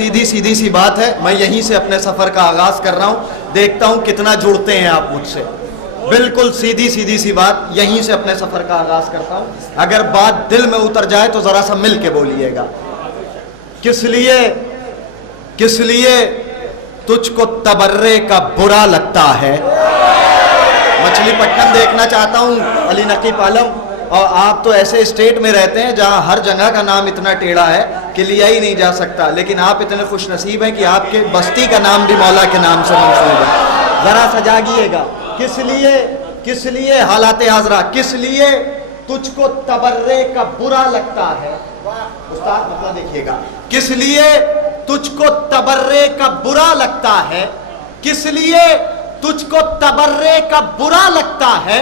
सीधी सीधी सी बात है, मैं यहीं से अपने सफर का आगाज कर रहा हूं, देखता हूं कितना जुड़ते हैं आप मुझसे। बिल्कुल सीधी सीधी सी बात, यहीं से अपने सफर का आगाज करता हूं। अगर बात दिल में उतर जाए तो जरा सा मिल के बोलिएगा। किस लिए तुझको तबर्रे का बुरा लगता है। मछलीपट्टनम देखना चाहता हूं अली नकीब आलम, और आप तो ऐसे स्टेट में रहते हैं जहां हर जगह का नाम इतना टेढ़ा है कि लिया ही नहीं जा सकता, लेकिन आप इतने खुश नसीब हैं कि आपके बस्ती का नाम भी मौला के नाम से मंसूब है। जरा सजागिएगा, किस लिए हालात हाजरा, किस लिए तुझको तबर्रे का बुरा लगता है। उस्ताद मतलब देखिएगा, किस लिए तुझको तबर्रे का बुरा लगता है, किस लिए तुझको तबर्रे का बुरा लगता है,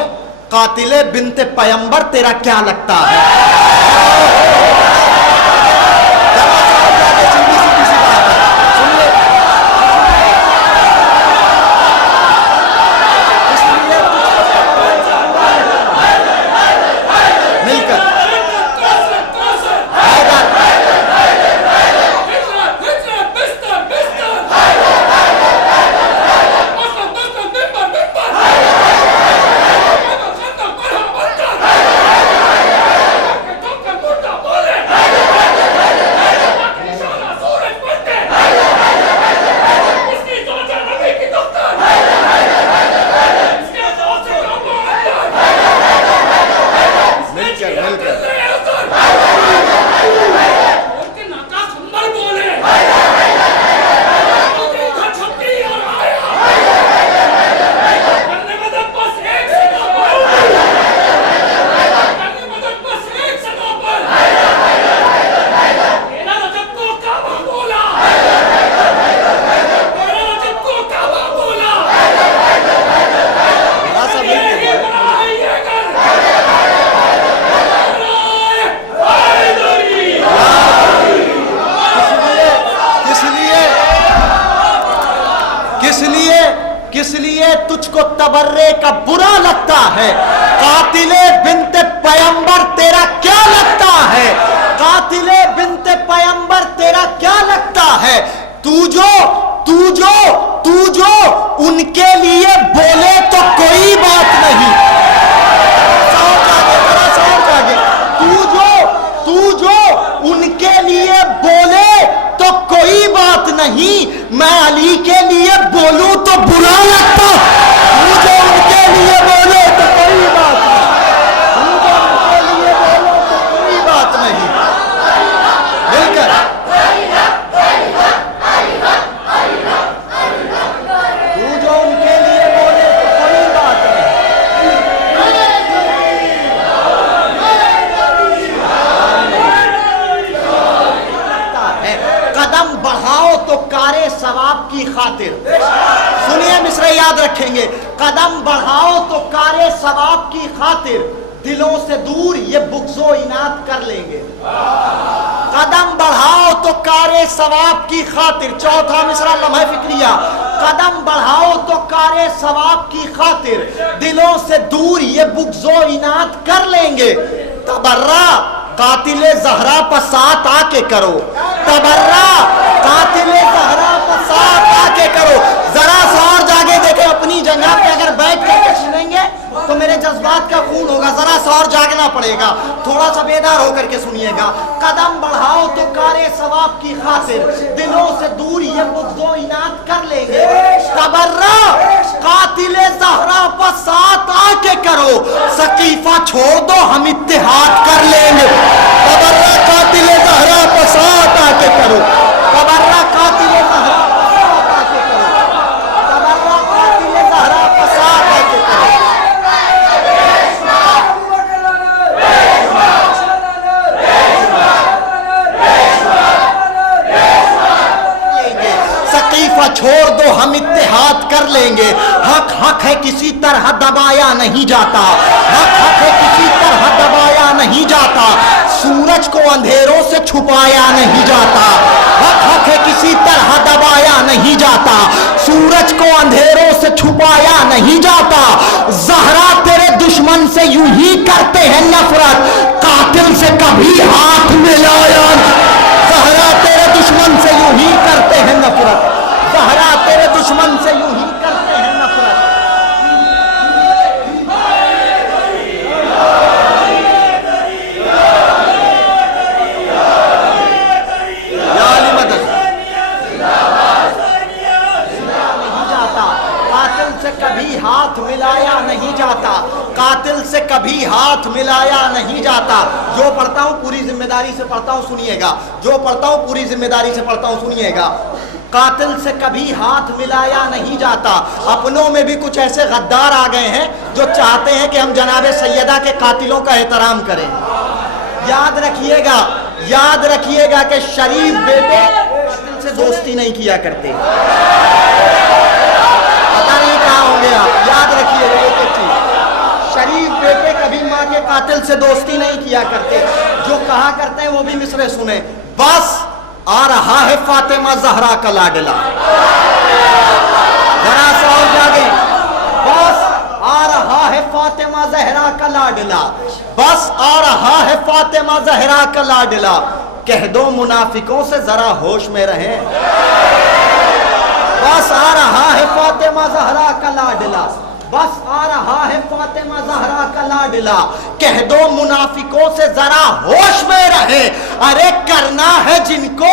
कातिले बिनते पैगंबर तेरा क्या लगता है। किस लिए तुझको तबर्रे का बुरा लगता है, कातिले बिनते पैगंबर तेरा क्या लगता है, कातिले बिनते पैगंबर तेरा क्या लगता है। तू जो उनके लिए बोले तो कोई बात नहीं, तू जो उनके लिए बोले तो कोई बात नहीं, मैं अली के लिए बोलूं तो बुरा लगता। तू जो उनके लिए बोले तो कोई बात नहीं, तू जो उनके लिए बोले तो कोई बात नहीं। मिलकर तू जो उनके लिए बोले तो कोई बात नहीं। कदम बढ़ाओ तो कारे सवाब की खातिर, सुनिए मिसरे याद रखेंगे, कदम बढ़ाओ तो कारे सवाब की खातिर, दिलों से दूर ये बुग़्ज़ो इनात कर लेंगे। कदम बढ़ाओ तो कारे सवाब की खातिर, चौथा मिसरा लम्हा फिक्रिया, कदम बढ़ाओ तो कारे सवाब की खातिर, दिलों से दूर ये बुग़्ज़ो इनात कर लेंगे। तबर्रा कातिले ज़हरा पर साथ आके करो, तबर्रा कातिले ज़हरा पर साथ आके करो। जरा सा और जाके देखे, अपनी जगह पे अगर बैठ करके सुनेंगे तो मेरे जज्बात का खून होगा, जरा सा और जागना पड़ेगा, थोड़ा सा बेदार होकर के सुनिएगा। कदम बढ़ाओ तो कारे सवाब की खातिर, दिलों से दूर ये बुग़्ज़ो इनात कर लेंगे। तबर्रा कातिले ज़हरा पर साथ आके करो, सकीफा छोड़ दो हम इत्तेहाद कर लेंगे। तबर्रा कातिले ज़हरा पर साथ आके करो, तबर्रा कातिले ज़हरा पर साथ आके करो, तबर्रा कातिले ज़हरा पर साथ आके करो। सकीफा छोड़ दो हम इत्तेहाद कर लेंगे। हक हक है किसी तरह दबाया नहीं जाता, हक हक है किसी तरह दबाया नहीं जाता, सूरज को अंधेरों से छुपाया नहीं जाता। हक हक है किसी तरह दबाया नहीं जाता, सूरज को अंधेरों से छुपाया नहीं जाता। ज़हरा तेरे दुश्मन से यूं ही करते हैं नफरत, कातिल से कभी हाथ मिलाया। ज़हरा तेरे दुश्मन से यूं ही कभी हाथ मिलाया नहीं जाता। जो पढ़ता हूं पूरी जिम्मेदारी से पढ़ता हूं, सुनिएगा। जो पढ़ता हूं पूरी जिम्मेदारी से पढ़ता हूं, सुनिएगा। कातिल से कभी हाथ मिलाया नहीं जाता। अपनों में भी कुछ ऐसे गद्दार आ गए हैं जो चाहते हैं कि हम जनाबे सैयदा के कातिलों का एहतराम करें। याद रखिएगा, याद रखिएगा कि शरीफ बेटे कातिल से दोस्ती नहीं किया करते। पता नहीं कहाँ होंगे आप, याद रखिएगा एक चीज, शरीफ बेटे कभी माँ के कातिल से दोस्ती नहीं किया करते। जो कहा करते हैं वो भी मिसरे सुने। बस आ रहा है फातिमा जहरा का लाडला, जरा सा और जागे। बस आ रहा है फातिमा जहरा का लाडला, बस आ रहा है फातिमा जहरा का लाडला। कह दो मुनाफिकों से जरा होश में रहें। बस आ रहा है फातिमा जहरा का लाडला, बस आ रहा है फातिमा जहरा का लाडला। कह दो मुनाफिकों से जरा होश में रहे। अरे करना है जिनको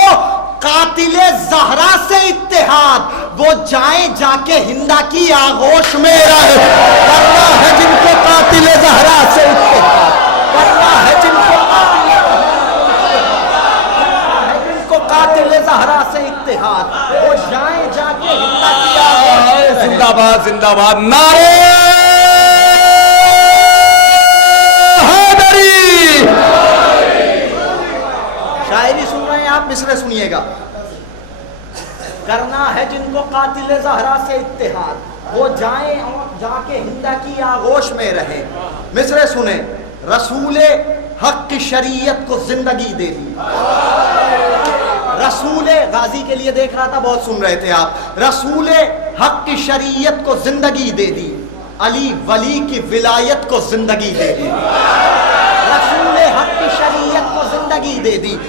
कातिले जहरा से इत्तेहाद, वो जाए जाके हिंदा की आगोश में रहे। करना है जिनको कातिले जहरा से इत्तेहाद, करना है जिनको कातिले जहरा से इत्तेहाद, वो जाए जाके हिंदा की आगोश। जिंदाबाद जिंदाबाद, नारे हैदरी। शायरी सुन रहे हैं आप, मिसरे सुनिएगा। करना है जिनको कातिले जहरा से इत्तेहाद, वो जाए और जाके हिंदा की आगोश में रहे। मिसरे सुने। रसूले हक की शरीयत को जिंदगी दे दी। रसूले गाजी के लिए देख रहा था, बहुत सुन रहे थे आप। रसूले हक की शरीयत को जिंदगी दे दी, अली वली की विलायत को जिंदगी दे दी। रसूले हक की शरीयत को जिंदगी दे दी,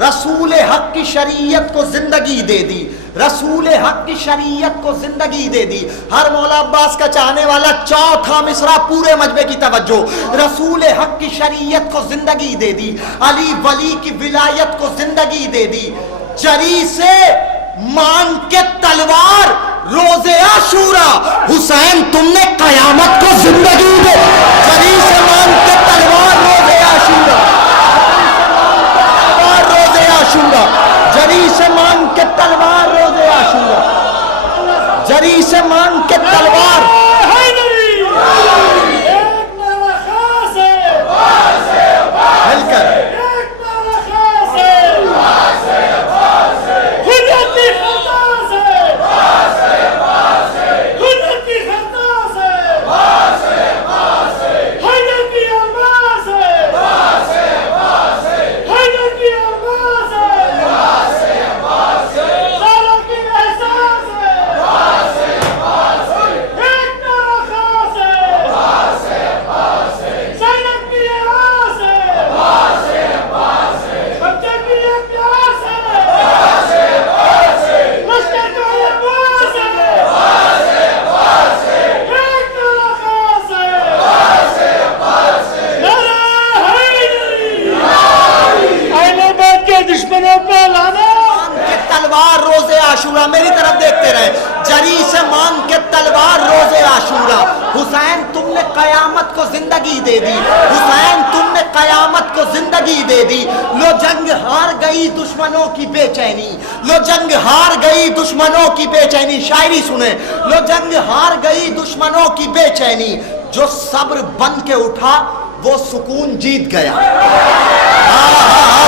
रसूले हक की शरीयत को जिंदगी दे दी, रसूले हक की शरीयत को जिंदगी दे दी। हर मौला अब्बास का चाहने वाला चौथा मिसरा पूरे मजबे की तवज्जो। रसूले हक की शरीयत को जिंदगी दे दी, अली वली की विलायत को जिंदगी दे दी। जरी से मान के तलवार रोजे आशूरा, हुसैन तुमने कयामत को जिंदगी दे। जरी से मान के तलवार रोजे आशूरा, रोजे आशूरा, जरी से मान के तलवार रोजे आशूरा, जरी से मान के तलवार। मिलकर आशूरा, मेरी तरफ देखते रहे। जरी से मांग के तलवार रोजे आशूरा, हुसैन तुमने कयामत को जिंदगी दे दी, हुसैन तुमने कयामत को जिंदगी दे दी। लो जंग हार गई दुश्मनों की बेचैनी, लो जंग हार गई दुश्मनों की बेचैनी। शायरी सुने। लो जंग हार गई दुश्मनों की बेचैनी, जो सब्र बन के उठा वो सुकून जीत गया।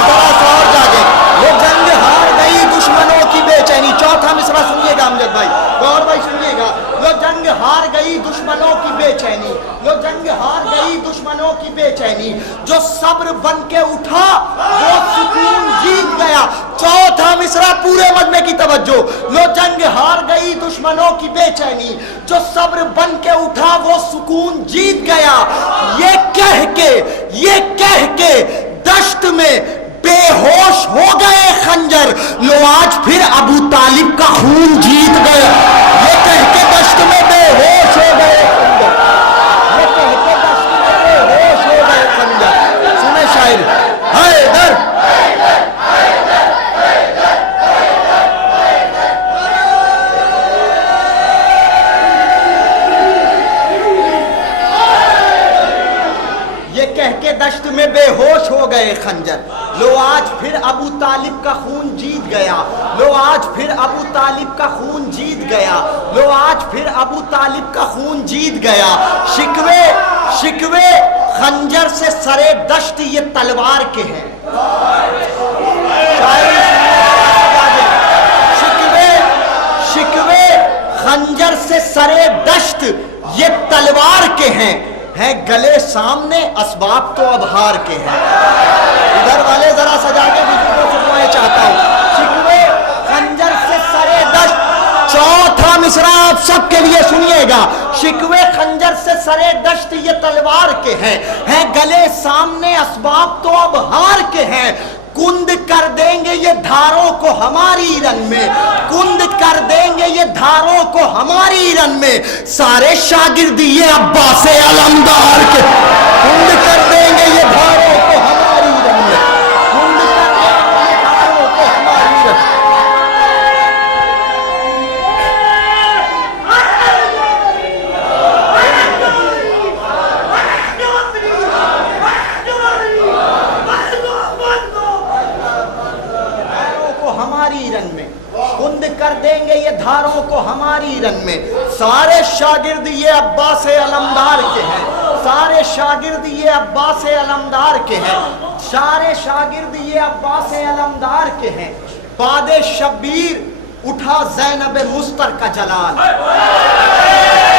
जरा सा और जागे। वो जंग हार गई दुश्मनों की बेचैनी। चौथा मिसरा सुनिएगा अमजद भाई, गौर भाई सुनिएगा। वो जंग हार गई दुश्मनों की बेचैनी, वो जंग हार गई दुश्मनों की बेचैनी, जो सब्र बन के उठा वो सुकून जीत गया। चौथा मिसरा पूरे मजमे की तवज्जो। लो जंग हार गई दुश्मनों की बेचैनी, जो सब्र बन के उठा वो सुकून जीत गया। ये कह के दश्त में बेहोश हो गए खंजर, लो आज फिर अबू तालिब का खून जीत गए। ये कह के दश्त में बेहोश हो गए खंजर, ये कह के दश्त में बेहोश हो गए खंजर। सुने शायर। हैदर गए खंजर। लो आज फिर अबू तालिब का खून जीत गया, लो आज फिर अबू तालिब का खून जीत गया, लो आज फिर अबू तालिब का खून जीत गया। शिकवे शिकवे खंजर से सरे दश्त ये तलवार के हैं। शिकवे शिकवे खंजर से सरे दश्त ये तलवार के हैं गले सामने असबाब तो अब हार के हैं। इधर वाले जरा सजा के बिल्कुल सुनवाए चाहता हूं। शिकवे खंजर से सरे दश्त, चौथा मिसरा आप सबके लिए सुनिएगा। शिकवे खंजर से सरे दश्त ये तलवार के हैं गले सामने असबाब तो अब हार के हैं। कुंद कर देंगे ये धारों को हमारी रन में, कुंद कर देंगे ये धारों को हमारी रन में। सारे शागिर्द ये अब्बास अलमदार के कुंद कर देंगे ये धारों को हमारी रन में, कुंद कर देंगे ये धारों को हमारी रन में। रन में कुंद कर देंगे ये धारों को हमारी रन में। सारे शागिर्द ये अब्बास अलमदार के हैं, सारे शागिर्द ये अब्बास अलमदार के हैं, सारे शागिर्द ये अब्बास अलमदार के हैं। बादे शब्बीर उठा ज़ैनब मुस्तर का जलाल।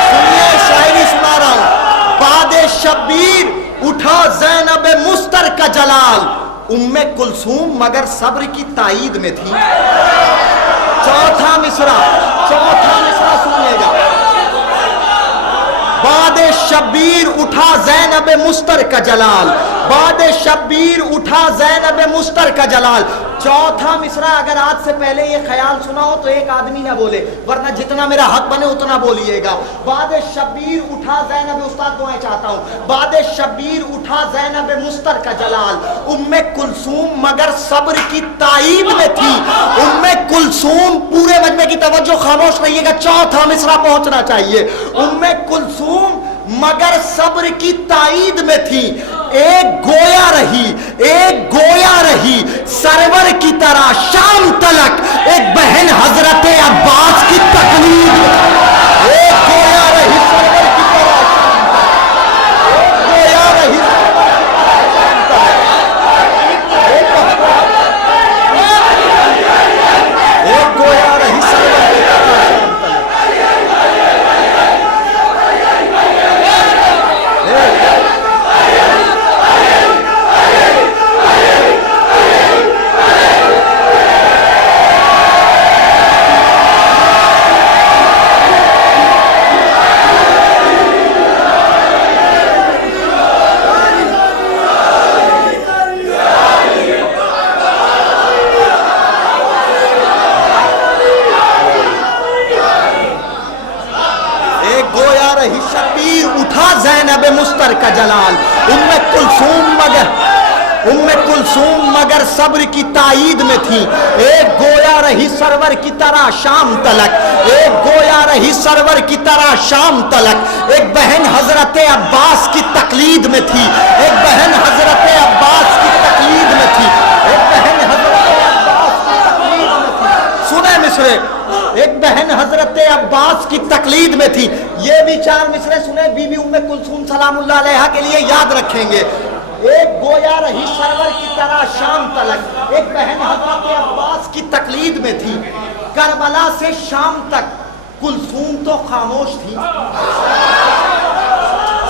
सुनिए शायरी सुना रहा हूं। बादे शब्बीर उठा ज़ैनब मुस्तर का जलाल। उम्मे कुलसूम मगर सब्र की ताईद में थी। चौथा मिसरा सुनिएगा। बादे शब्बीर उठा ज़ैनब मुस्तर का जलाल, बादे शब्बीर उठा ज़ैनब मुस्तर का जलाल। चौथा मिसरा अगर आज से पहले ये ख्याल सुना हो तो एक आदमी ना बोले, वरना जितना मेरा हक बने उतना बोलिएगा। बादे शब्बीर उठा ज़ैनब, उस्ताद दुआएं चाहता हूं। बादे शब्बीर उठा ज़ैनब मुस्तर का जलाल। उम्मे कुलसूम मगर सब्र की ताईद में थी। उम्मे कुलसूम, पूरे मजमे की तवज्जो खामोश रहिएगा, चौथा मिसरा पहुंचना चाहिए। उम्मे कुलसूम मगर सब्र की ताईद में थी। एक गोया रही सरवर की तरह शाम तलक, एक बहन हजरत अब्बास की तकलीफ। एक गोया रही सरवर की तरह शाम तलक, एक गोया रही सरवर की तरह शाम तलक, एक गोया रही सरवर की तरह शाम तलक। मुस्तर का जलाल। उम्मे कुलसूम मगर सब्र की ताईद में थी। एक गोया रही सरवर की तरह शाम तलक, एक गोया रही सरवर की तरह शाम तलक। एक बहन हजरत अब्बास की तकलीद में थी, एक बहन हजरत अब्बास की तकलीद में थी, एक बहन हजरत अब्बास की तकलीद में थी। सुने मिसरे, एक बहन हजरत अब्बास की तकलीद में थी। ये भी चार मिसरे सुने बीबी उम्मे कुलसूम सलामुल्लाह अलैहा के लिए याद रखेंगे। एक गोया रही सरवर की तरह शाम तलक, एक बहन हजरत अब्बास की तकलीद में थी। करबला से शाम तक कुलसूम तो खामोश थी।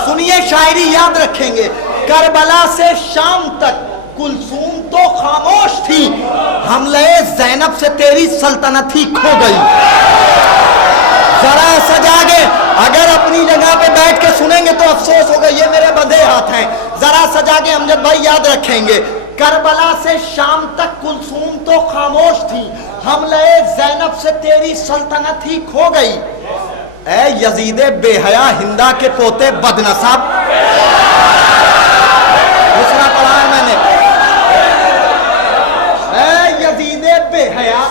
सुनिए शायरी याद रखेंगे। करबला से शाम तक कुलसूम तो खामोश थी। हमले ज़ैनब से तेरी सल्तनत ही खो गई। जरा सजागे, अगर अपनी जगह पे बैठ के सुनेंगे तो अफसोस होगा, ये मेरे बंधे हाथ हैं। जरा सजागे अमजद भाई याद रखेंगे। करबला से शाम तक कुलसूम तो खामोश थी। हमले ज़ैनब से तेरी सल्तनत ही खो गई। ए यजीदे बेहया हिंदा के पोते बदनसाब, दूसरा पढ़ा है मैंने। बेहया,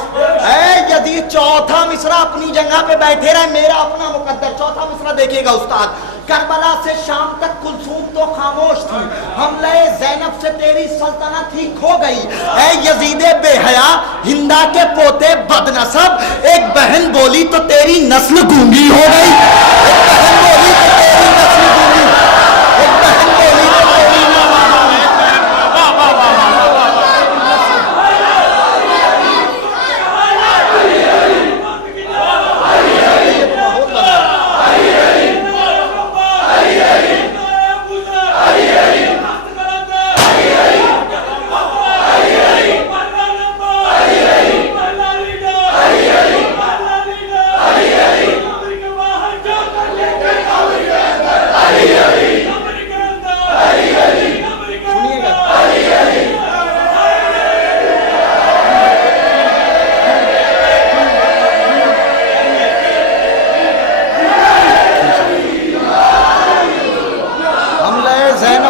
यदि चौथा मिसरा अपनी जगह पे बैठे रहे, मेरा अपना मुकद्दर। चौथा मिसरा देखिएगा उस्ताद, करबला से शाम तक कुलसूम तो खामोश थी, हमले ज़ैनब से तेरी सल्तनत ही खो गई। ऐ यजीदे बेहया हिंदा के पोते बदनसब, एक बहन बोली तो तेरी नस्ल गूंगी हो गई। एक बहन बोली तो तेरी नस्ल गूंगी, एक बहन बोली तो तेरी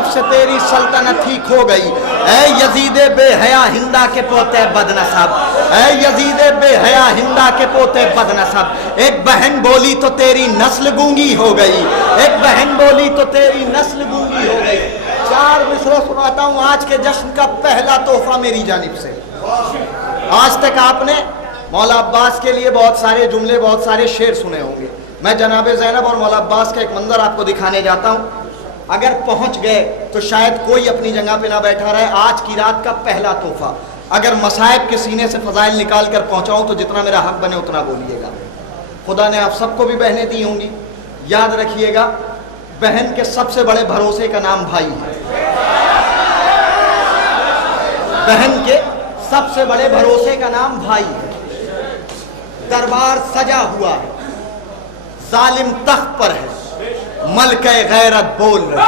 से तेरी सल्तनत ही खो गई। ऐ यजीदे बेहया हिंदा के पोते बदनसब, ऐ यजीदे बेहया हिंदा के पोते बदनसब, एक बहन बोली तो तेरी नस्ल गूंगी हो गई, एक बहन बोली तो तेरी नस्ल गूंगी हो गई। 4 मिसरे सुनाता हूं आज के जश्न का पहला तोहफा मेरी जानिब से। आज तक आपने मौला अब्बास के लिए बहुत सारे जुमले, बहुत सारे शेर सुने होंगे। मैं जनाबे ज़ैनब और मौला अब्बास का एक मंजर आपको दिखाने जाता हूं। अगर पहुंच गए तो शायद कोई अपनी जगह पे ना बैठा रहे। आज की रात का पहला तोहफा, अगर मसाइब के सीने से फजाइल निकाल कर पहुंचाऊं तो जितना मेरा हक बने उतना बोलिएगा। खुदा ने आप सबको भी बहनें दी होंगी, याद रखिएगा बहन के सबसे बड़े भरोसे का नाम भाई है। बहन के सबसे बड़े भरोसे का नाम भाई है। दरबार सजा हुआ है, जालिम तख्त पर है, मलके गैरत बोल रही।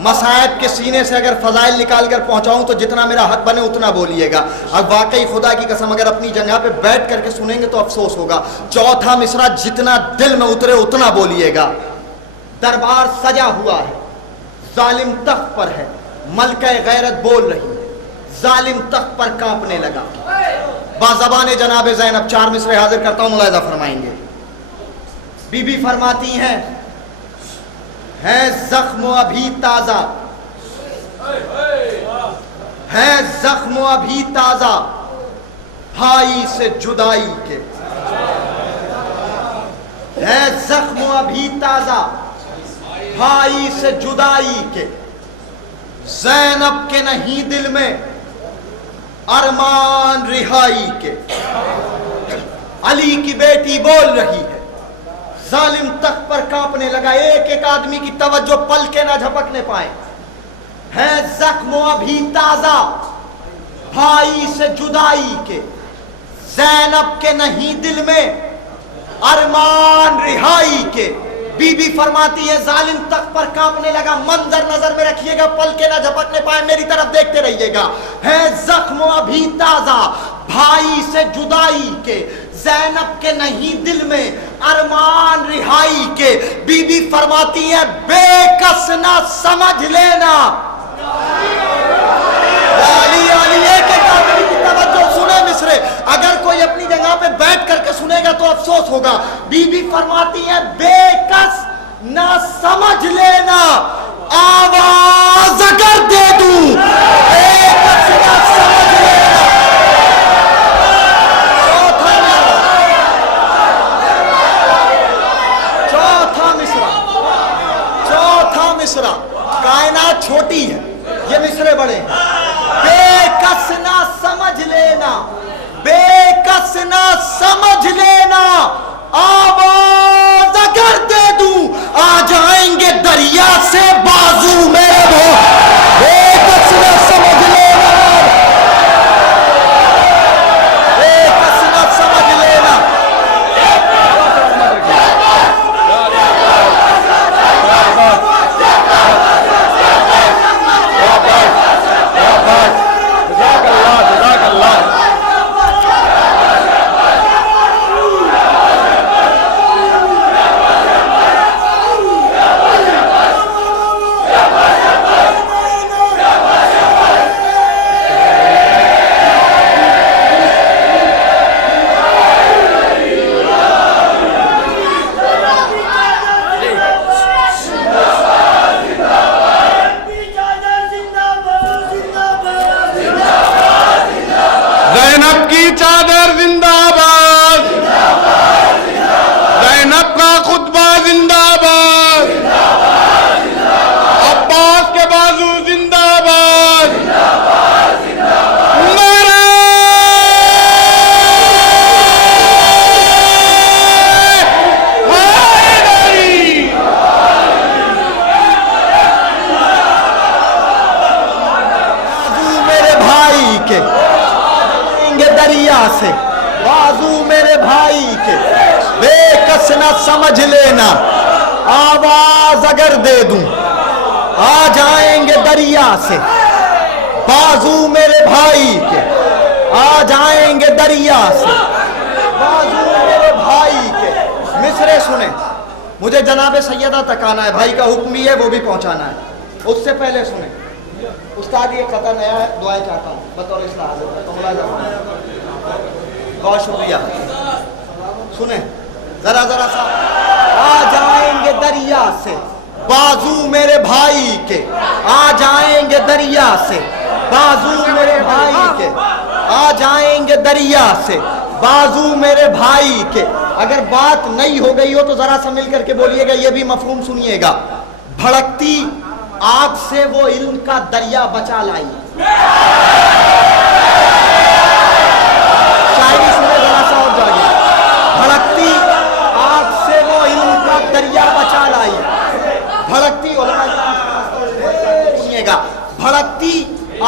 मसायब के सीने से अगर फजाइल निकाल कर पहुंचाऊं तो जितना मेरा हक बने उतना बोलिएगा। अब वाकई खुदा की कसम अगर अपनी जगह पे बैठ करके सुनेंगे तो अफसोस होगा। चौथा मिसरा जितना दिल में उतरे उतना बोलिएगा। दरबार सजा हुआ है, जालिम तख्त पर है, मलके गैरत बोल रही है, जालिम तख्त पर कांपने लगा। बाज़बाने जनाबे ज़ैनब 4 मिसरे हाजिर करता हूं, मुलाहिज़ा फरमाएंगे। बीबी फरमाती हैं, है जख्म अभी ताजा, है जख्म अभी ताजा भाई से जुदाई के, है जख्म अभी ताजा भाई से जुदाई के। ज़ैनब के नहीं दिल में अरमान रिहाई के। अली की बेटी बोल रही है, जालिम तख्त पर कांपने लगा। एक एक आदमी की तवज्जो पल के ना झपकने पाए। है जख्म अभी ताजा भाई से जुदाई के, ज़ैनब के नहीं दिल में अरमान रिहाई के। बीबी फरमाती है जालिम तख्त पर कांपने लगा। मंजर नजर में रखिएगा, पल के ना झपकने पाए, मेरी तरफ देखते रहिएगा। है जख्म अभी ताजा भाई से जुदाई के, ज़ैनब के नहीं दिल में अरमान रिहाई के। बीबी फरमाती है बेकस ना समझ लेना। सुने मिसरे, अगर कोई अपनी जगह पे बैठ करके सुनेगा तो अफसोस होगा। बीबी फरमाती है बेकस ना समझ लेना, आवाज अगर दे दूं बेकस ना समझ लेना। चौथा मिसरा, कायनात छोटी है, ये मिसरे बड़े हैं। बेकस ना समझ लेना, बेकस ना समझ लेना, आवाज अगर दे दूं आ जाएंगे दरिया से बाजू मेरे वो। बेकस ना समझ लेना, बेकस ना समझ लेना। के आएंगे दरिया से, बाजू मेरे भाई के बेकस न समझ लेना, आवाज अगर दे दूं आ जाएंगे दरिया से, बाजू मेरे भाई के आ जाएंगे दरिया से, बाजू मेरे भाई के। मिसरे सुने, मुझे जनाबे सैयदा तक आना है, भाई का हुक्म ही है, वो भी पहुंचाना है। उससे पहले सुने, उस्ताद ये खता नया है, दुआएं चाहता हूँ बतौर इस्लाह तो बहुत शुक्रिया। सुने जरा जरा सा, आ जाएंगे दरिया से, बाजू मेरे भाई के आ जाएंगे दरिया से, बाजू मेरे भाई के आ जाएंगे दरिया से, बाजू मेरे भाई के। अगर बात नहीं हो गई हो तो जरा सा मिल करके बोलिएगा, ये भी मफहूम सुनिएगा। भड़कती आग से वो इल्म का दरिया बचा लाई। शायरी सुने जरा सा और जागे। भड़कती आग से वो इल्म का दरिया बचा लाई, भड़कती सुनिएगा, भड़कती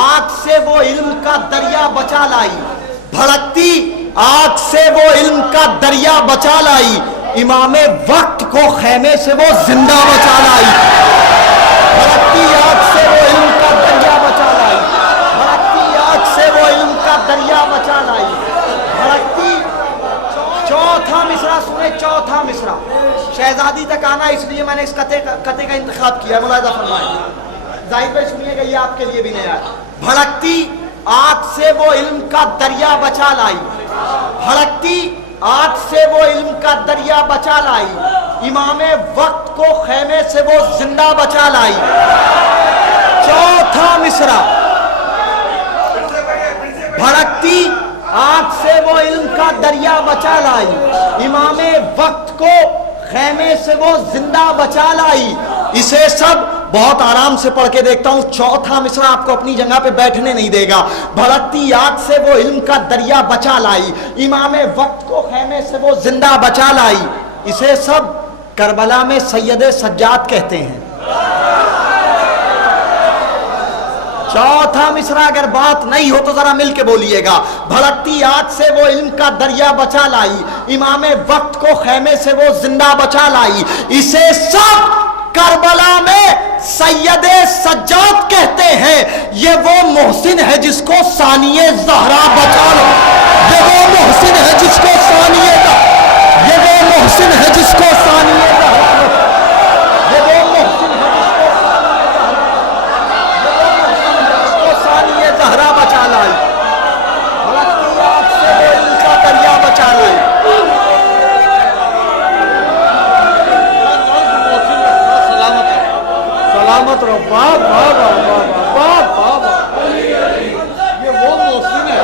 आग से वो इल्म का दरिया बचा लाई, भड़कती आग से वो इल्म का दरिया बचा लाई, इमामे वक्त को खेमे से वो जिंदा बचा लाई। भड़कती आग से वो इल्म का दरिया बचा लाई, भड़कती आग से वो इल्म का दरिया बचा लाई, भड़कती। चौथा मिसरा सुने, चौथा मिसरा शहजादी तक आना, इसलिए मैंने इस कते का इंतखाब किया, मुलाहिजा फरमाएं। जाहिर भाई सुनिएगा, ये आपके लिए भी नया है। भड़कती आग से वो इल्म का दरिया बचा लाई, भड़कती आग से वो इल्म का दरिया बचा लाई, इमामे वक्त को खेमे से वो जिंदा बचा लाई। चौथा मिसरा, भड़कती आग से वो इल्म का दरिया बचा लाई, इमामे वक्त को खेमे से वो जिंदा बचा लाई। इसे सब बहुत आराम से पढ़ के देखता हूं। चौथा मिसरा आपको अपनी जगह पे बैठने नहीं देगा। भड़कती आग से वो इल्म का दरिया बचा लाई, इमामे वक्त को खेमे से वो जिंदा बचा लाई। इसे सब करबला में सैयद सज्जाद कहते हैं। चौथा मिसरा अगर बात नहीं हो तो जरा मिल के बोलिएगा। भड़कती आग से वो इल्म का दरिया बचा लाई, इमामे वक्त को खेमे से वो जिंदा बचा लाई। इसे सब करबला में सैयद सज्जाद कहते हैं। ये वो मोहसिन है जिसको सानिए ज़हरा बचा लो, ये वो मोहसिन है जिसको सानिए, ये वो मोहसिन है जिसको सानिए ज़हरा, ये वो मोहसिन है जिसको सानिए ज़हरा बचा लाई। भड़कती आग से वो इल्म का दरिया बचा लाई। सलामत रहो। वाह वाह वाह वाह वाह वाह, ये वो मोहसिन है।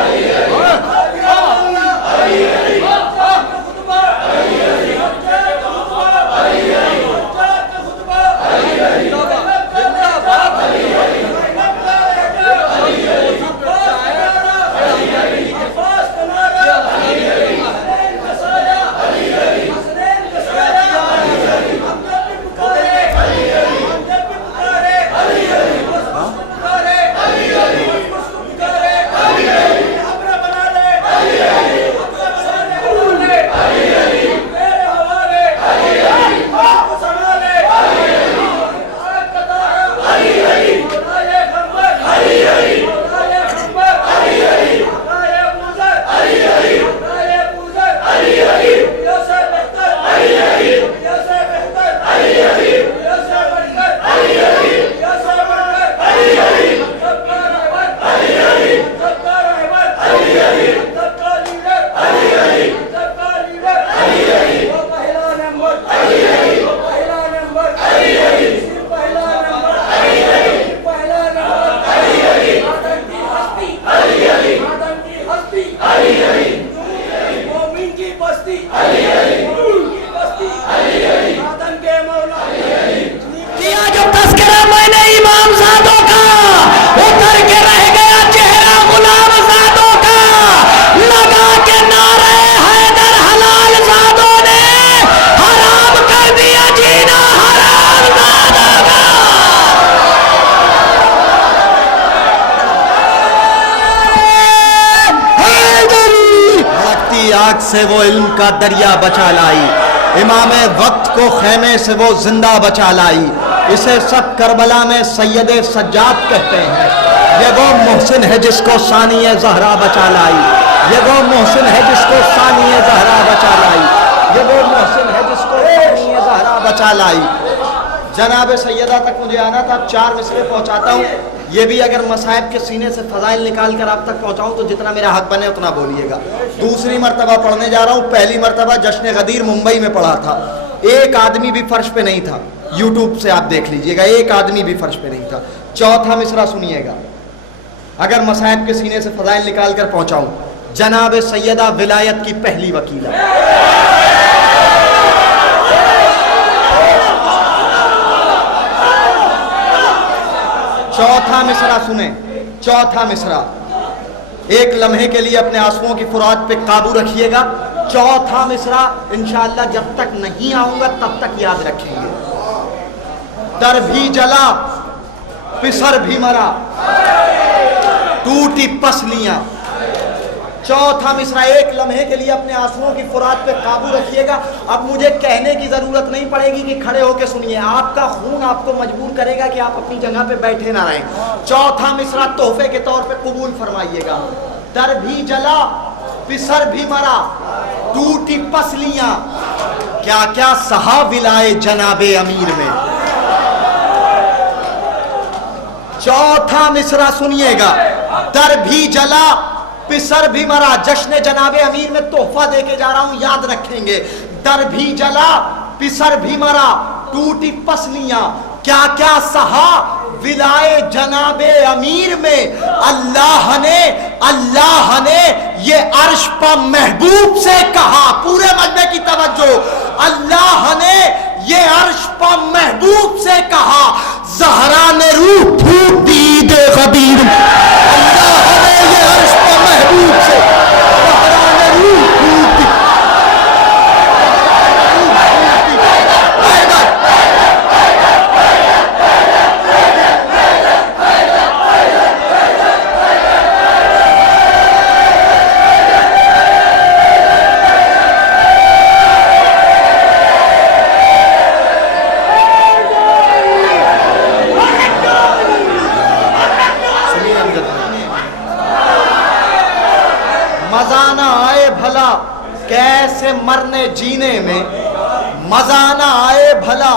आग से वो इल्म का दरिया बचा लाई, इमाम वक्त को खेमे से वो जिंदा बचा लाई। इसे सब करबला में सैयदे सज्जाद कहते हैं। ये वो मोहसिन है जिसको सानिए ज़हरा बचा लाई, ये वो मोहसिन है जिसको सानिए ज़हरा बचा लाई, ये वो मोहसिन है जिसको सानिए ज़हरा बचा लाई। जनाब सैयदा तक मुझे आना था, अब 4 मिसरे पहुंचाता हूँ। ये भी अगर मसाइब के सीने से फजाइल निकाल कर आप तक पहुंचाऊं तो जितना मेरा हक बने उतना बोलिएगा। दूसरी मरतबा पढ़ने जा रहा हूँ। पहली मरतबा जश्न गदीर मुंबई में पढ़ा था, एक आदमी भी फर्श पे नहीं था। यूट्यूब से आप देख लीजिएगा, एक आदमी भी फर्श पे नहीं था। चौथा मिसरा सुनिएगा, अगर मसाइब के सीने से फजाइल निकाल कर पहुंचाऊं। जनाब सैयदा विलायत की पहली वकीला, चौथा मिसरा सुने। चौथा मिसरा, एक लम्हे के लिए अपने आंसुओं की फुरात पे काबू रखिएगा। चौथा मिसरा इंशाअल्लाह जब तक नहीं आऊंगा तब तक याद रखेंगे। दर भी जला पिसर भी मरा, टूटी पसलियां। चौथा मिसरा, एक लम्हे के लिए अपने आंसुओं की फुरात पे काबू रखिएगा। अब मुझे कहने की जरूरत नहीं पड़ेगी कि खड़े होकर सुनिए, आपका खून आपको मजबूर करेगा कि आप अपनी जगह पे बैठे ना रहें। चौथा मिसरा तोहफे के तौर पे कबूल फरमाइएगा। दर भी जला पिसर भी मरा, टूटी पसलियां, क्या क्या सहा विलाए जनाबे अमीर में। चौथा मिसरा सुनिएगा, दर भी जला पिसर भी मरा। जश्न जनाबे अमीर में तोहफा देके जा रहा हूं, याद रखेंगे। दर भी जला पिसर भी मरा, टूटी पसलियां, क्या क्या सहा विलाए जनाबे अमीर में। अल्लाह ने ये अर्श पर महबूब से कहा, पूरे मजमे की तवज्जो। अल्लाह ने ये अर्श पर महबूब से कहा, ज़हरा ने रूह फूक दी दे गदीर। अल्लाह ने ये अर्श पर महबूब से, ज़हरा ने रूह फूक दी। मजा ना आए भला कैसे मरने जीने में, मजा ना आए भला।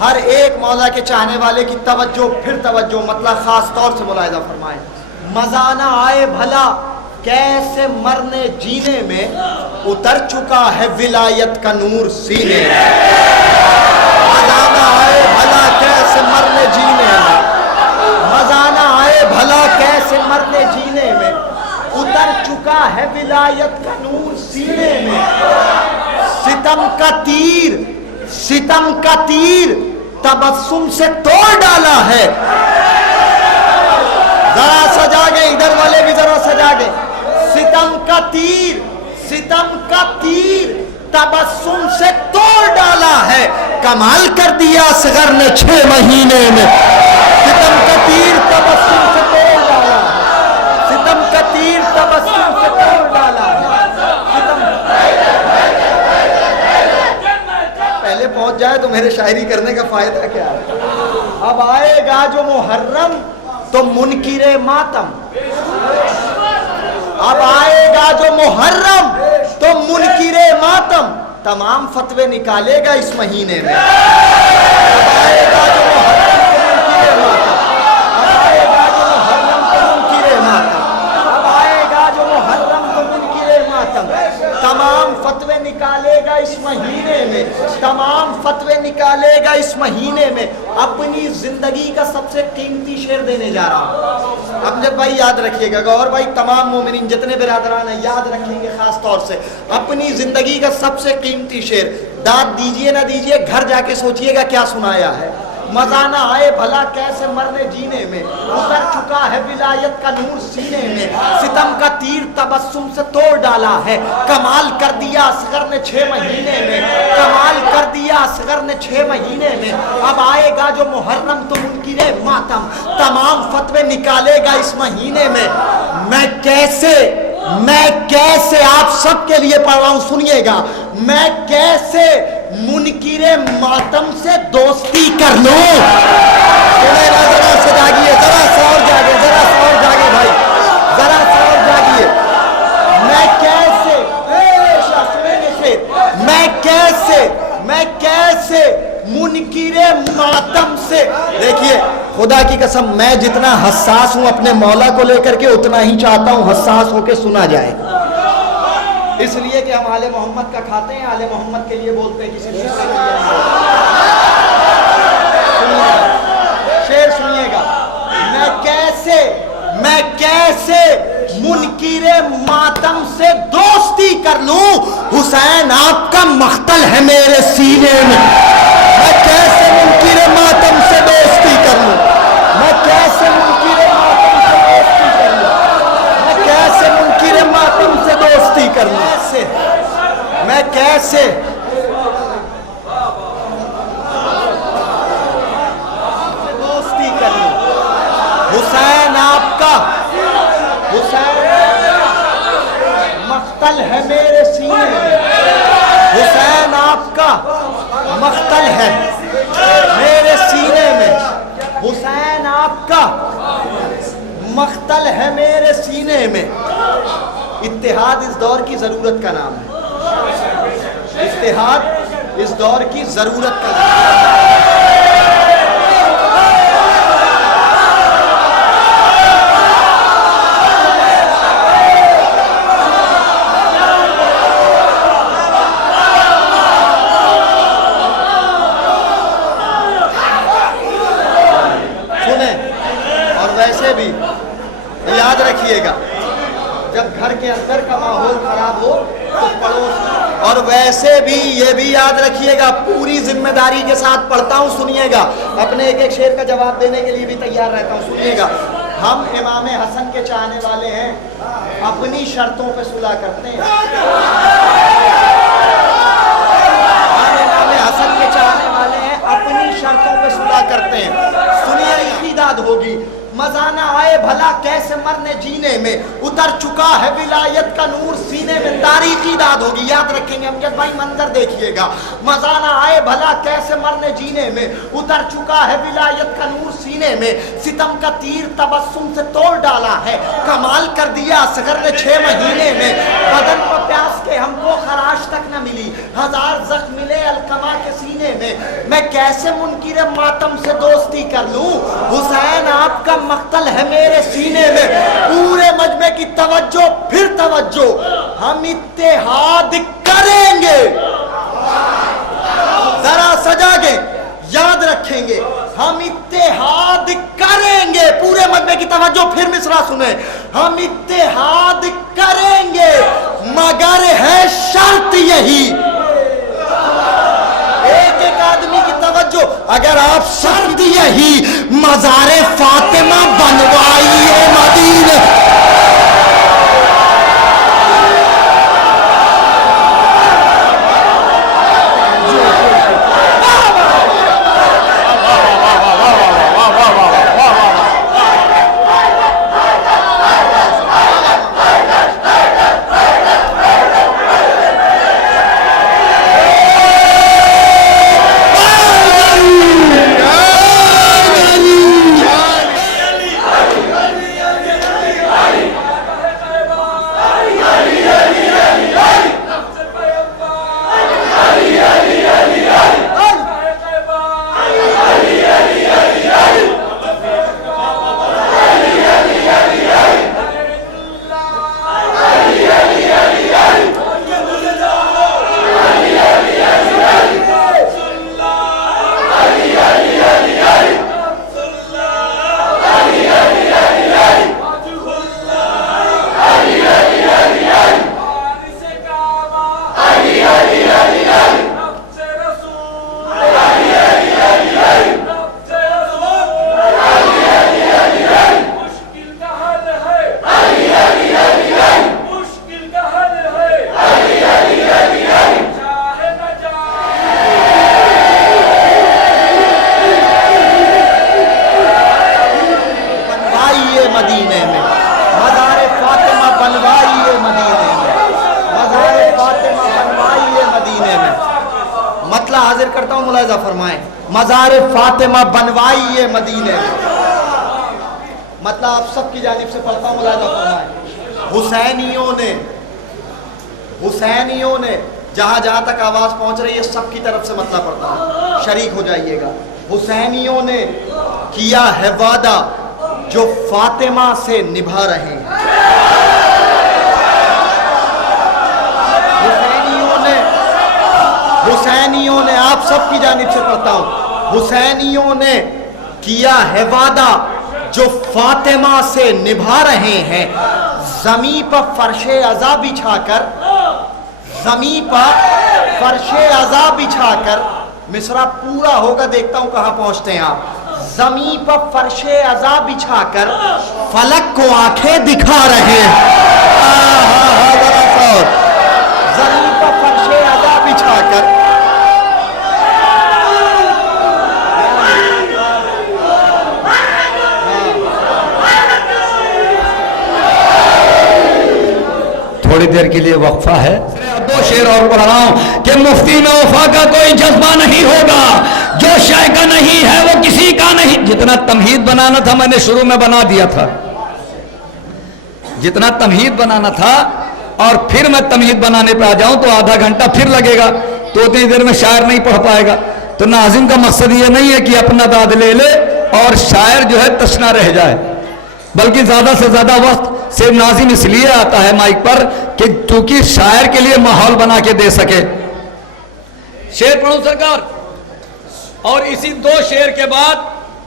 हर एक मौला के चाहने वाले की तवज्जो, फिर तवज्जो, मतलब खास तौर से मुलाहिजा फरमाएं। मजा ना आए भला कैसे मरने जीने में, उतर चुका है विलायत का नूर सीने में। मजा ना आए भला कैसे मरने जीने में, मजा ना आए भला कैसे मरने जीने में, उतर चुका है विलायत का नूर सीने में। सितम का तीर तबस्सुम से तोड़ डाला है। जरा सजा गए, इधर वाले भी जरा सजा गए। सितम का तीर तबस्सुम से तोड़ डाला है, कमाल कर दिया असगर ने 6 महीने में। सितम का तीर तबस्सुम से तोड़ डाला है, सितम का तीर तबस्सुम से तोड़ डाला है। पहले पहुंच जाए तो मेरे शायरी करने का फायदा क्या है। अब आएगा जो मुहर्रम तो मुनकिरे मातम, अब आएगा जो मुहर्रम तो मुनकिरे मातम, तमाम फतवे निकालेगा इस महीने में। अब आएगा जो मुहर्रम तो मुनकिरे मातम, अब आएगा जो मुहर्रम तो मुनकिरे मातम, अब आएगा जो मुहर्रम तो मुनकिरे मातम, तमाम फतवे निकालेगा इस महीने में, तमाम फतवे निकालेगा इस महीने में। अपनी जिंदगी का सबसे कीमती शेर देने जा रहा हूं। अब जब भाई याद रखिएगा, गौर भाई, तमाम मोमिनीन जितने बिरादरान हैं याद रखेंगे खास तौर से। अपनी जिंदगी का सबसे कीमती शेर, दाद दीजिए ना दीजिए, घर जाके सोचिएगा क्या सुनाया है। मजा ना आए भला कैसे मरने जीने में, उतर चुका है विलायत का नूर सीने में। सितम का तीर तबस्सुम से तोड़ डाला है, कमाल कर दिया असगर ने 6 महीने में, कमाल कर दिया असगर ने 6 महीने में। अब आएगा जो मुहर्रम तो मुनकिरे मातम, तमाम फतवे निकालेगा इस महीने में। मैं कैसे मैं कैसे, आप सबके लिए पढ़ रहा हूं, सुनिएगा, मैं कैसे मुनकिरे मातम से दोस्ती कर लूं। सुनेगा, जरा से जागिए, जरा सा और जागिए, जरा सा और जागिए भाई, जरा सा और जागिए। मैं कैसे, सुनेंगे फिर, मैं कैसे मुनकिरे मातम से, देखिए खुदा की कसम, मैं जितना हसास हूं अपने मौला को लेकर के, उतना ही चाहता हूं हसास होके सुना जाए, इसलिए कि हम आले मोहम्मद का खाते हैं, आले मोहम्मद के लिए बोलते हैं, किसी दूसरे के लिए नहीं बोलते। शेर सुनिएगा, मैं कैसे मुनकिरे मातम से दोस्ती कर लूं, हुसैन आपका मख्तल है मेरे सीने में। मैं कैसे मुनकिरे मातम से दोस्ती कर लूं, मैं कैसे मुनकिरे मातम से दोस्ती कर लूं, मैं कैसे मुनकिरे मातम से दोस्ती कर लूं, मैं कैसे दोस्ती कर लूं। हुसैन आपका, हुसैन मख्तल है मेरे सीने में, हुसैन आपका मख्तल है मेरे सीने में, हुसैन आपका मख्तल है मेरे सीने में। इत्तेहाद इस दौर की जरूरत का नाम है, इत्तेहाद इस दौर की जरूरत का नाम है। भी याद रखिएगा, जब घर के अंदर का माहौल खराब हो तो पड़ोस, और वैसे भी ये भी याद रखिएगा, पूरी जिम्मेदारी के साथ पढ़ता हूं, सुनिएगा, अपने एक एक शेर का जवाब देने के लिए भी तैयार रहता हूं, सुनिएगा। हम इमाम हसन के चाहने वाले हैं, अपनी शर्तों पे सुलह करते हैं। हम इमाम हसन के चाहने वाले हैं, अपनी शर्तों पे सुलह करते हैं। सुनिए, इख्तिदाद होगी, मजा ना आए भला कैसे मरने जीने में, उतर चुका है विलायत का नूर सीने में, तारीखी दाद होगी, याद रखेंगे अमजद भाई, मंजर देखिएगा। मजा ना आए भला कैसे मरने जीने में, उतर चुका है विलायत का नूर सीने में, सितम का तीर तबस्सुम से तोड़ डाला है, कमाल कर दिया असगर ने 6 महीने में, बदन पर प्यास के हमको खराश तक न मिली, 1000 जख्म मिले अलकमा के सीने में, मैं कैसे मुनकिरे मातम से दोस्ती कर लूं, हुसैन आपका मख्तल है मेरे सीने में। पूरे मजमे की तवज्जो, फिर तवज्जो, हम इत्तेहाद करेंगे, जरा सजागे, याद रखेंगे, हम इत्तेहाद करेंगे, पूरे मजमे की तवज्जो, फिर मिसरा सुने, हम इत्तेहाद करेंगे, मगर है शर्त यही, एक एक आदमी की तवज्जो, अगर आप शर्त यही, मज़ारे फातिमा बनवाइए मदीने। मदीने में, मज़ारे फातिमा बनवाइए मसला हाजिर करता हूं, मुलाहिजा फरमाएं। मज़ार फातिमा बनवाई ये मदीने में, मतलब आप सबकी जानिब से पढ़ता हूं, मुलाहिजा फरमाएं। हुसैनियों ने जहां जहां तक आवाज पहुंच रही है सबकी तरफ से मतलब पढ़ता हूं, शरीक हो जाइएगा। हुसैनियों ने किया है वादा जो फातिमा से निभा रहे हैं। हुसैनियों ने आप सबकी जानिब से पढ़ता हूं, हुसैनियों ने किया है वादा जो फातिमा से निभा रहे हैं। जमी पर फर्शे अज़ा बिछाकर, जमी पर फर्शे अज़ा बिछाकर, मिसरा पूरा होगा, देखता हूं कहां पहुंचते हैं आप। जमी पर फर्शे अज़ा बिछाकर फलक को आंखें दिखा रहे हैं। जमी पर फर्शे अज़ा बिछाकर, थोड़ी देर के लिए वक्फा है। दो शेर और पढ़ रहा हूं कि मुफ्ती में वफा का कोई जज्बा नहीं होगा, जो शय का नहीं है वो किसी का नहीं। जितना तमहीद बनाना था मैंने शुरू में बना दिया था, जितना तमहीद बनाना था, और फिर मैं तमहीद बनाने पे आ जाऊं तो आधा घंटा फिर लगेगा, तो उतनी देर में शायर नहीं पढ़ पाएगा। तो नाज़िम का मकसद ये नहीं है कि अपना दाद ले ले और शायर जो है तशना रह जाए, बल्कि ज्यादा से ज्यादा वक्त से नाज़िम इसलिए आता है माइक पर कि चूंकि शायर के लिए माहौल बना के दे सके। शेर पढ़ो सरकार, और इसी दो शेर के बाद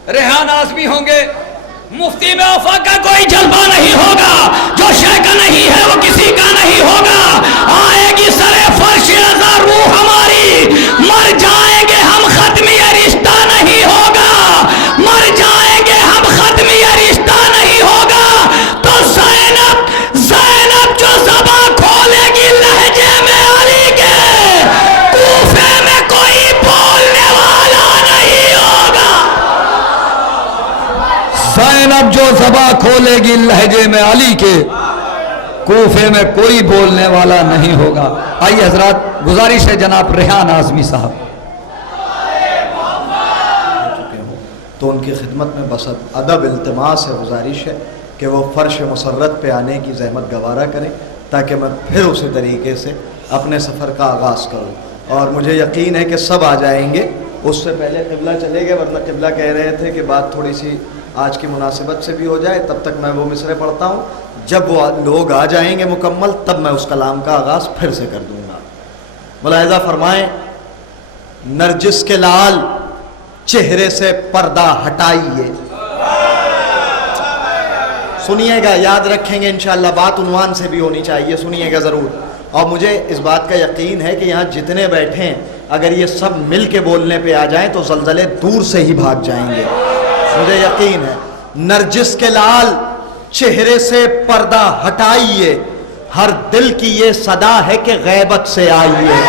रेहान आज़मी होंगे। मुफ्ती में वफा का कोई जज्बा नहीं होगा, जो शय का नहीं है वो किसी का नहीं होगा। आएगी सरे फर्श अज़ा रूह हमारी, मर जाएंगे हम, खत्म ये रिश्ता नहीं होगा। मर जाएंगे हम, खत्म ये रिश्ता नहीं होगा। तो ज़ैनब जो ज़बान खोलेगी लहजे में अली के, कूफे में कोई बोलने वाला नहीं होगा। ज़ैनब जो ज़बान खोलेगी लहजे में अली के, कूफे में कोई बोलने वाला नहीं होगा। आइए हजरात, गुजारिश है जनाब रेहान आज़मी साहब, तो उनकी खिदमत में बस अदब इल्तिमास है, गुजारिश है कि वो फ़र्श मुसर्रत पे आने की ज़हमत गवारा करें, ताकि मैं फिर उसी तरीके से अपने सफ़र का आगाज़ करूं। और मुझे यकीन है कि सब आ जाएंगे, उससे पहले क़िबला चले गए, वरना क़िबला कह रहे थे कि बात थोड़ी सी आज की मुनासिबत से भी हो जाए, तब तक मैं वो मिसरे पढ़ता हूँ। जब वो लोग आ जाएंगे मुकम्मल, तब मैं उस कलाम का आगाज़ फिर से कर दूँगा। मुलाहिज़ा फरमाएँ, नरजिस के लाल चेहरे से पर्दा हटाइए। सुनिएगा, याद रखेंगे इंशाअल्लाह, बात उन्वान से भी होनी चाहिए, सुनिएगा ज़रूर। और मुझे इस बात का यकीन है कि यहाँ जितने बैठे हैं, अगर ये सब मिल के बोलने पे आ जाएं तो ज़लज़ले दूर से ही भाग जाएंगे, मुझे यकीन है। नरजिस के लाल चेहरे से पर्दा हटाइए, हर दिल की ये सदा है कि गैबत से आइए।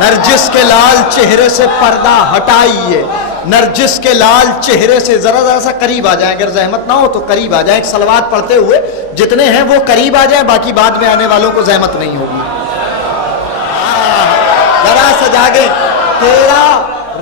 नरजिस के लाल चेहरे से पर्दा हटाइए, नरजिस के लाल चेहरे से जरा सा करीब आ जाए, अगर जहमत ना हो तो करीब आ जाए। एक सलवात पढ़ते हुए जितने हैं वो करीब आ जाए, बाकी बाद में आने वालों को जहमत नहीं होगी। जरा सा जागे। तेरा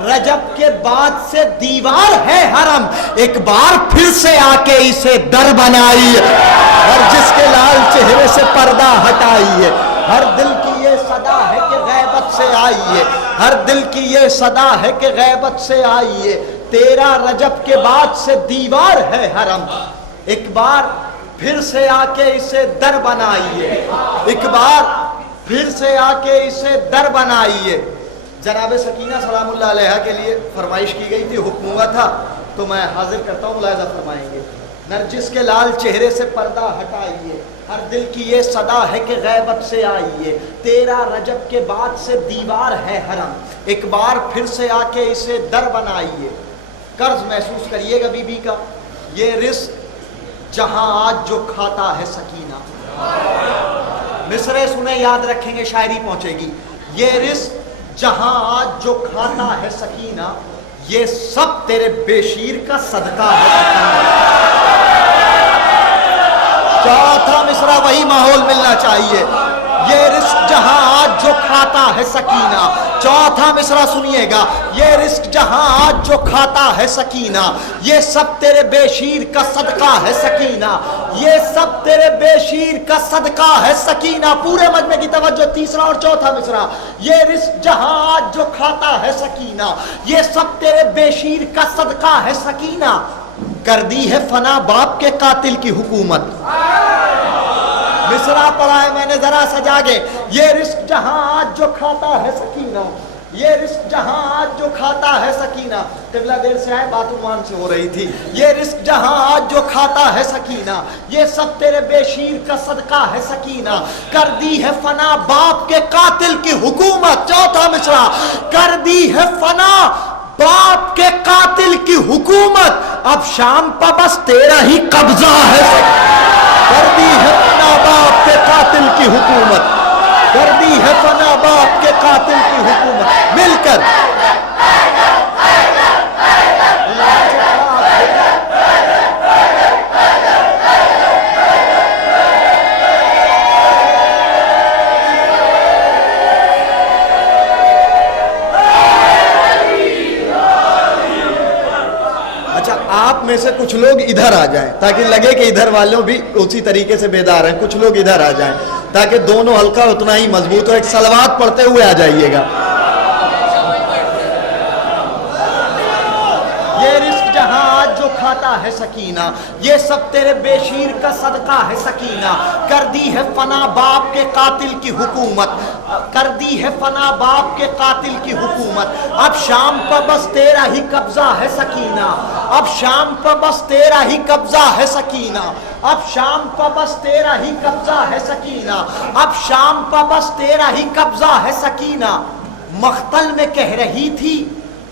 रजब के बाद से दीवार है हरम, एक बार फिर से आके इसे दर बनाइए। नरजिस के लाल चेहरे से पर्दा हटाइए, हर दिल की ये सदा है कि गैबत से आइए, हर दिल की ये सदा है कि गैबत से आइए। तेरा रजब के बाद से दीवार है हरम, एक बार फिर से आके इसे दर बनाइए, एक बार फिर से आके इसे दर बनाइए। जनाब सकीना सलामुल्लाह अलैहा के लिए फरमाइश की गई थी, हुक्म हुआ था, तो मैं हाजिर करता हूँ, मुलाहिज़ा फरमाएंगे। नरजिस के लाल चेहरे से पर्दा हटाइए, हर दिल की ये सदा है कि गैबत से आइए। तेरा रजब के बाद से दीवार है हरम, एक बार फिर से आके इसे दर बनाइए। कर्ज महसूस करिएगा बीबी का, ये रिस्क जहां आज जो खाता है सकीना। मिसरे सुने, याद रखेंगे, शायरी पहुंचेगी। ये रिस्क जहां आज जो खाता है सकीना, ये सब तेरे बेशीर का सदका है। चौथा मिसरा वही माहौल मिलना चाहिए। ये रिस्क जहां आज जो खाता है सकीना। चौथा मिसरा सुनिएगा, ये रिस्क जहां आज जो खाता है सकीना, ये सब तेरे बेशीर का सदका है सकीना, ये सब तेरे बेशीर का सदका है सकीना। पूरे मजमे की तवज्जो, तीसरा और चौथा मिसरा। ये रिस्क जहां आज जो खाता है सकीना, ये सब तेरे बेशीर का सदका है सकीना। कर दी है फना बाप के कातिल की हुकूमत। मिसरा पढ़ा है मैंने जरा सजा के। ये रिस्क जहां आज जो खाता है सकीना, ये रिस्क जहां आज जो खाता है सकीना। किबला देर से आए, बात उमान से हो रही थी। ये रिस्क जहां आज जो खाता है सकीना, ये सब तेरे बेशीर का सदका है सकीना। कर दी है फना बाप के कातिल की हुकूमत। चौथा मिसरा, कर दी है फना बाप के कातिल की हुकूमत, अब शाम पर बस तेरा ही कब्जा है। कर दी है फना बाप के कातिल की हुकूमत, कर दी है फना बाप के कातिल की हुकूमत। मिलकर आप में से कुछ लोग इधर आ जाएं ताकि लगे कि इधर वालों भी उसी तरीके से बेदार हैं। कुछ लोग इधर आ जाएं ताकि दोनों हल्का उतना ही मजबूत हो। एक सलवात पढ़ते हुए आ जाइएगा। ये रिस्क जहां आज जो खाता है सकीना, ये सब तेरे बेशीर का सदका है सकीना। कर दी है फना बाप के कातिल की हुकूमत, कर दी है फना बाप के कातिल की हुकूमत, अब शाम पर बस तेरा ही कब्जा है सकीना। अब शाम पर बस तेरा ही कब्जा है सकीना। अब शाम पर बस तेरा ही कब्जा है सकीना। अब शाम पर बस तेरा ही कब्जा है सकीना। मख्तल में कह रही थी,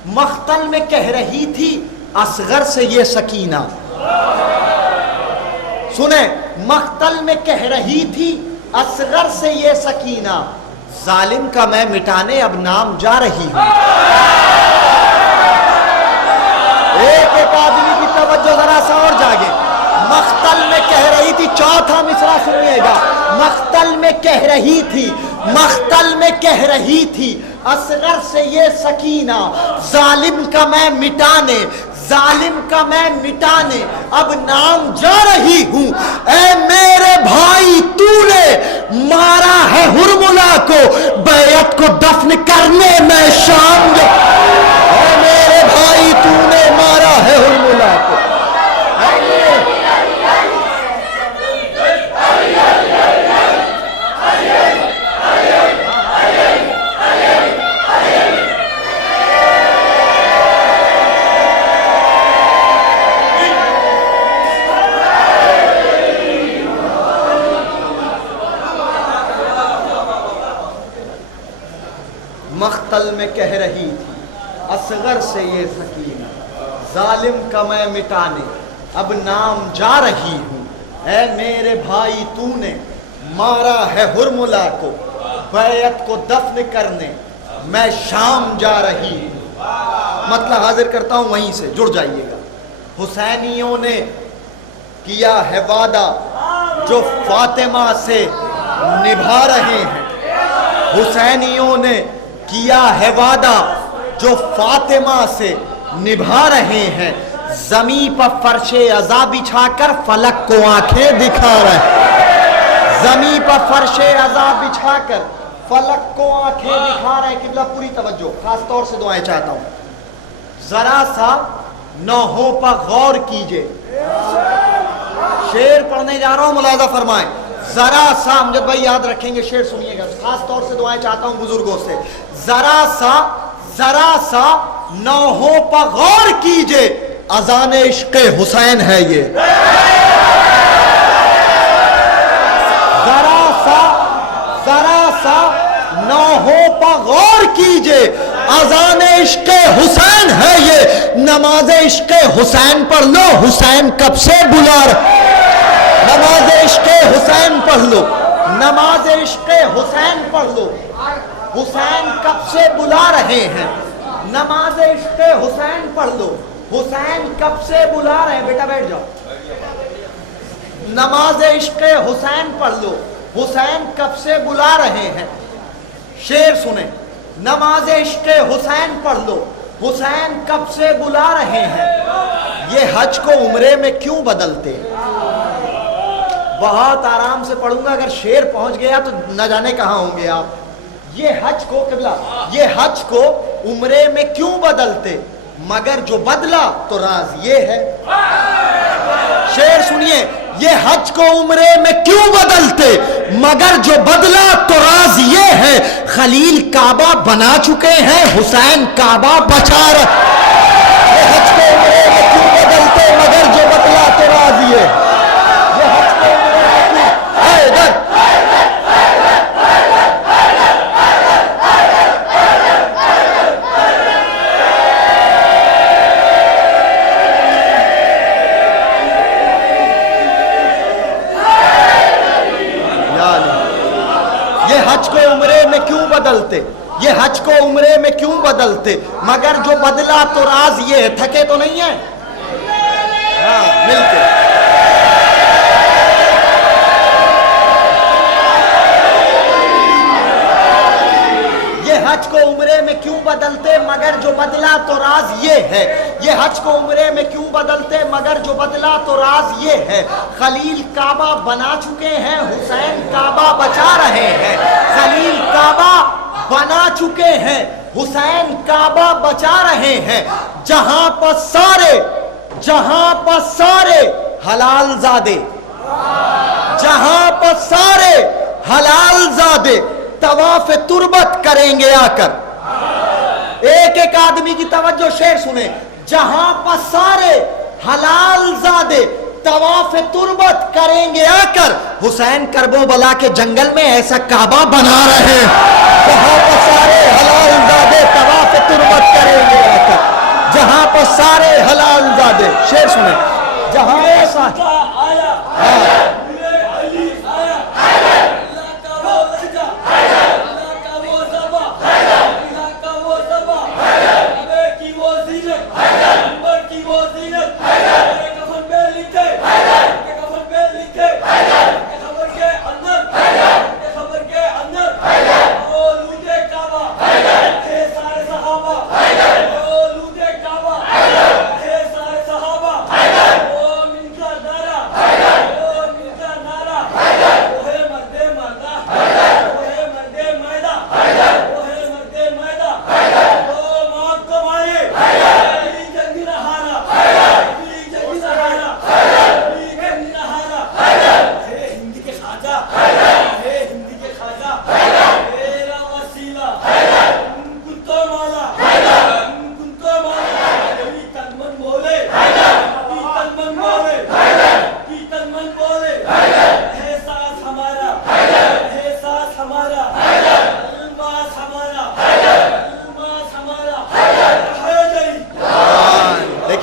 मख्तल में कह रही थी असगर से ये सकीना। सुने, मख्तल में कह रही थी असगर से ये सकीना, जालिम का मैं मिटाने अब नाम जा रही हूं। एक एक आदमी की तवज्जो जरा सा और जागे। मख्तल में कह रही थी, चौथा मिसरा सुनिएगा। मख्तल में कह रही थी, मख्तल में कह रही थी असगर से ये सकीना, जालिम का मैं मिटाने, जालिम का मैं मिटाने अब नाम जा रही हूं। ऐ मेरे भाई, तूने मारा है हुरमुला को, बैयत को दफन करने में शाम। ऐ मेरे भाई, तूने मारा है हुरमुला को। मख्तल में कह रही थी असगर से ये सकीना, जालिम का मैं मिटाने अब नाम जा रही हूं। ऐ मेरे भाई, तूने मारा है हुरमुला को, बैयत को दफन करने मैं शाम जा रही हूं। मतलब हाजिर करता हूं, वहीं से जुड़ जाइएगा। हुसैनियों ने किया है वादा जो फातिमा से निभा रहे हैं। हुसैनियों ने किया है वादा जो फातिमा से निभा रहे हैं। जमी पर फर्शे अज़ा बिछाकर फलक को आंखें दिखा रहे हैं। जमी पर फर्शे अज़ा बिछाकर फलक को आंखें दिखा रहे हैं। किबला पूरी तवज्जो, खास तौर से दुआएं चाहता हूं। जरा सा नौहों पर गौर कीजिए। शेर पढ़ने जा रहा हूं, मुलाजा फरमाएं। जरा सा, अमजद भाई याद रखेंगे, शेर सुनिएगा। खास तौर से दुआएं चाहता हूं बुजुर्गों से। जरा सा नौहों पर गौर कीजिए, अजान इश्क़े हुसैन है ये। जरा सा नौहों पर गौर कीजिए, अजान इश्क़े हुसैन है ये। नमाज इश्क़े हुसैन पढ़ लो, हुसैन कब से बुला रहे। नमाज इश्क़े हुसैन पढ़ लो, नमाज इश्क़े हुसैन पढ़ लो, हुसैन कब से बुला रहे हैं। नमाज इश्क़े हुसैन पढ़ लो, हुसैन कब से बुला रहे हैं। बेटा बैठ जाओ। नमाज इश्क़े हुसैन पढ़ लो, हुसैन कब से बुला रहे हैं। शेर सुने, नमाज इश्क़ हुसैन पढ़ लो, हुसैन कब से बुला रहे हैं। ये हज को उम्रे में क्यों बदलते। बहुत आराम से पढ़ूंगा, अगर शेर पहुंच गया तो न जाने कहां होंगे आप। ये हज को किबला, ये हज को उम्रे में क्यों बदलते, मगर जो बदला तो राज ये है। शेर सुनिए, ये हज को उम्रे में क्यों बदलते, मगर जो बदला तो राज ये है। खलील काबा बना चुके हैं, हुसैन काबा बचा रहे। ये हज को उम्रे में क्यों बदलते, मगर जो बदला तो राज ये है। ये हज को उम्रे में क्यों, इधर हज को उम्रे में क्यों बदलते, ये हज को उम्रे में क्यों बदलते, मगर जो बदला तो राज ये है। थके तो नहीं है, हाँ मिलके। ये हज को उम्रे में क्यों बदलते, मगर जो बदला तो राज ये है। ये हज को उम्रे में क्यों बदलते, मगर जो बदला तो राज ये है। खलील काबा बना चुके हैं, हुसैन काबा बचा रहे हैं। खलील काबा बना चुके हैं, हुसैन काबा बचा रहे हैं। जहां पर सारे हलाल जादे, जहां पर सारे हलाल जादे तवाफ तुरबत करेंगे आकर। एक एक आदमी की तवज्जो, शेर सुने। जहां पर सारे हलाल जादे तवाफ तुरबत करेंगे आकर, हुसैन करबला के जंगल में ऐसा काबा बना रहे हैं। जहां पर सारे हलाल जादे तवाफ तुरबत करेंगे आकर, जहां पर सारे हलाल जादे, शेर सुने, जहां ऐसा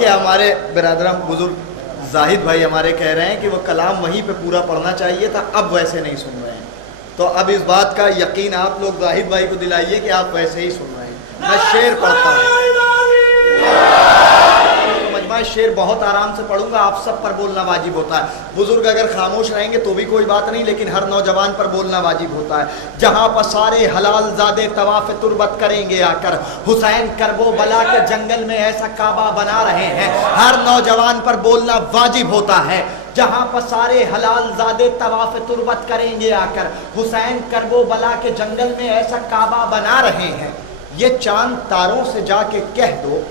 हमारे बिरादरान बुजुर्ग जाहिद भाई हमारे कह रहे हैं कि वो कलाम वहीं पे पूरा पढ़ना चाहिए था, अब वैसे नहीं सुन रहे हैं। तो अब इस बात का यकीन आप लोग जाहिद भाई को दिलाइए कि आप वैसे ही सुन रहे हैं। मैं शेर पढ़ता हूँ, मजमा शेर बहुत आराम से पढ़ूंगा, आप सब पर बोलना वाजिब होता है। बुजुर्ग अगर खामोश रहेंगे तो भी कोई बात नहीं, लेकिन हर नौजवान पर बोलना वाजिब होता है। जहां पर सारे हलाल जादे तवाफ तुरबत करेंगे आकर, हुसैन करबला के जंगल में ऐसा काबा बना रहे हैं, हर नौजवान पर बोलना वाजिब होता है। जहां पर सारे हलाल जादे तवाफ तुरबत करेंगे आकर, हुसैन करबला के जंगल में ऐसा काबा बना रहे हैं। ये चांद तारों से जाके कह दो,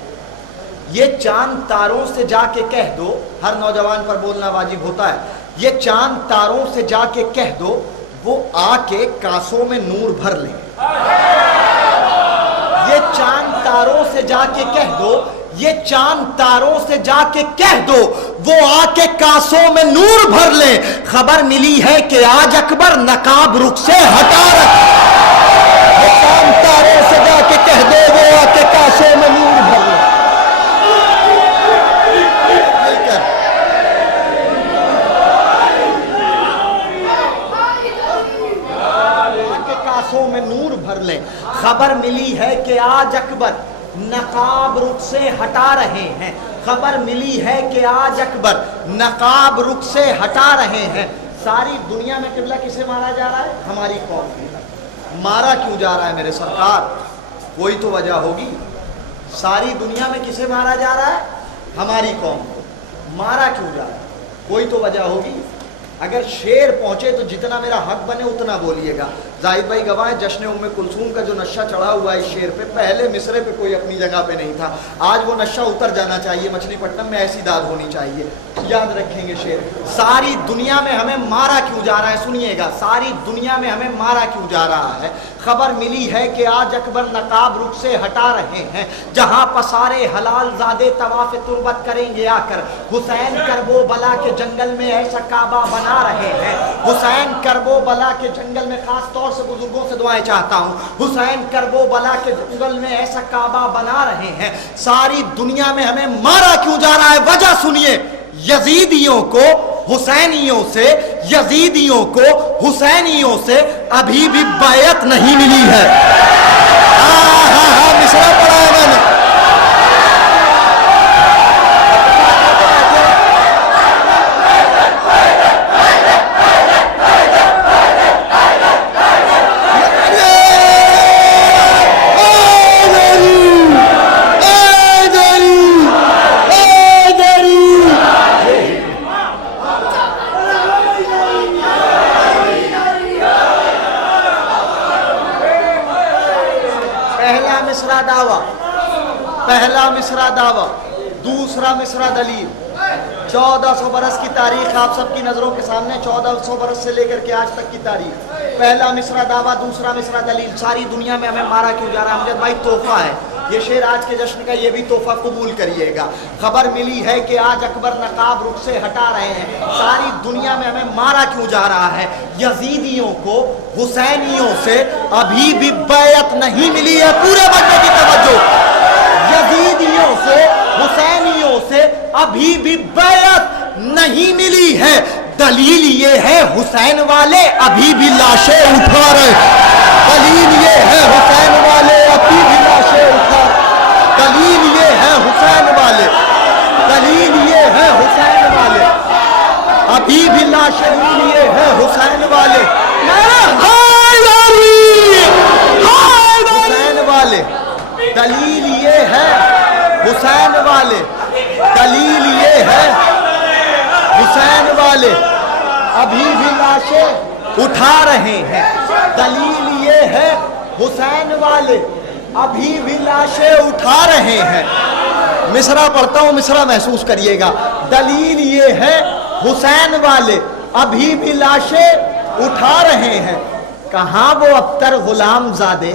ये चांद तारों से जाके कह दो, हर नौजवान पर बोलना वाजिब होता है। ये चांद तारों से जाके कह दो, वो आके कांसों में नूर भर ले। ये चांद तारों से जाके कह दो, ये चांद तारों से जाके कह दो, वो आके कांसों में नूर भर ले। खबर मिली है कि आज अकबर नकाब रुख से हटा रहे। ये चांद तारों से जाके कह दो, वो आके कांसों में नूर भर ले। में नूर भर ले। खबर मिली है कि आज अकबर नकाब रुख से हटा रहे हैं। खबर मिली है कि आज अकबर नकाब रुख से हटा रहे हैं। सारी दुनिया में किबला किसे मारा जा रहा है? हमारी कौम को। मारा क्यों जा रहा है मेरे सरकार? कोई तो वजह होगी। सारी दुनिया में किसे मारा जा रहा है? हमारी कौम को। मारा क्यों जा रहा है? कोई तो वजह होगी। अगर शेर पहुंचे तो जितना मेरा हक बने उतना बोलिएगा। जाहिद भाई गवाह है, जश्न उम्मे कुलसूम का जो नशा चढ़ा हुआ है इस शेर पे, पहले मिसरे पे कोई अपनी जगह पे नहीं था, आज वो नशा उतर जाना चाहिए। मछलीपट्टनम में ऐसी दाद होनी चाहिए। याद रखेंगे शेर। सारी दुनिया में हमें मारा क्यों जा रहा है? सुनिएगा, सारी दुनिया में हमें मारा क्यों जा रहा है? खबर मिली है कि आज अकबर नकाब रुख से हटा रहे हैं। जहां पसारे हलाल ज़ादे तवाफ तुर्बत करेंगे आकर, हुसैन करबो बला के जंगल में ऐसा काबा बना रहे हैं। हुसैन करबो बला के जंगल में, खास तौर से बुजुर्गों से दुआएं चाहता हूं, हुसैन करबो बला के जंगल में ऐसा काबा बना रहे हैं। सारी दुनिया में हमें मारा क्यों जा रहा है? वजह सुनिए। यजीदियों को हुसैनियों से, यजीदियों को हुसैनियों से अभी भी बैयत नहीं मिली है। हाँ, मिसरा पढ़ा है मैंने। पहला मिसरा दावा, दूसरा मिसरा दलील। 1400 बरस की तारीख आप सबकी नजरों के सामने, 1400 बरस से लेकर के आज तक की तारीख। पहला मिसरा दावा, दूसरा मिसरा दलील। सारी दुनिया में हमें मारा क्यों जा रहा है? अमजद भाई तोहफा है ये शेर आज के जश्न का, ये भी तोहफा कबूल करिएगा। खबर मिली है कि आज अकबर नकाब रुख से हटा रहे हैं। सारी दुनिया में हमें मारा क्यों जा रहा है? यजीदियों को हुसैनियों से अभी भी बैयत नहीं मिली है। पूरे बच्चे की तवज्जो। यजीदियों से, हुसैनियों से अभी भी बैयत नहीं मिली है। दलील ये है हुसैन वाले अभी भी लाशें उठा रहे। दलील ये है हुसैन वाले अभी भी लाशें उठा। दलील ये है हुसैन वाले, दलील ये है हुसैन वाले अभी भी लाशें लिए है हुसैन वाले। हुसैन वाले दलील ये है हुसैन वाले, दलील ये है हुसैन वाले अभी भी लाशें उठा रहे हैं। दलील ये है हुसैन वाले अभी भी लाशें उठा रहे हैं। मिसरा पढ़ता हूं, मिसरा महसूस करिएगा। दलील ये है हुसैन वाले अभी भी लाशें उठा रहे हैं। कहां वो अख्तर गुलाम ज़ादे,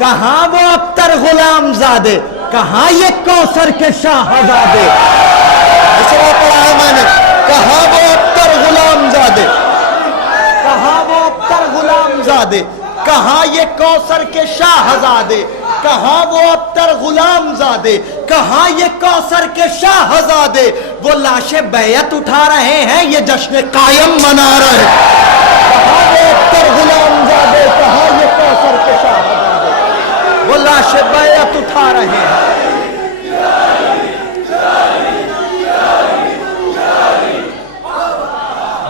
कहां वो अख्तर गुलाम ज़ादे, कहां ये कौसर के शाहज़ादे। मिसरा पढ़ा है मैंने। कहां वो अख्तर गुलाम ज़ादे, कहां वो अख्तर गुलाम ज़ादे, कहां ये कौसर के शाहज़ादे, कहां वो अख्तर गुलाम ज़ादे, कहां ये कौसर के शाहज़ादे। वो लाशें बैयत उठा रहे हैं, ये जश्न कायम मना रहे हैं। कहां वो अख्तर गुलाम ज़ादे, कहां ये कौसर के शाहज़ादे, वो लाशें बैयत उठा रहे हैं।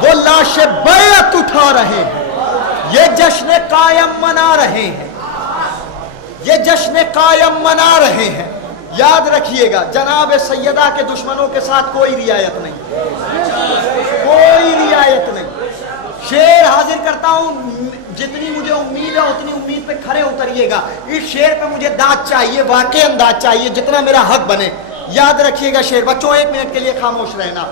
वो लाशें बैयत उठा रहे हैं। ये जश्न कायम मना रहे हैं, ये जश्न कायम मना रहे हैं। याद रखिएगा, जनाब सैयदा के दुश्मनों के साथ कोई रियायत नहीं, कोई रियायत नहीं। शेर हाजिर करता हूं, जितनी मुझे उम्मीद है उतनी उम्मीद पे खरे उतरिएगा। इस शेर पे मुझे दाद चाहिए, वाकई अंदाज चाहिए, जितना मेरा हक बने। याद रखिएगा शेर। बच्चों 1 मिनट के लिए खामोश रहना।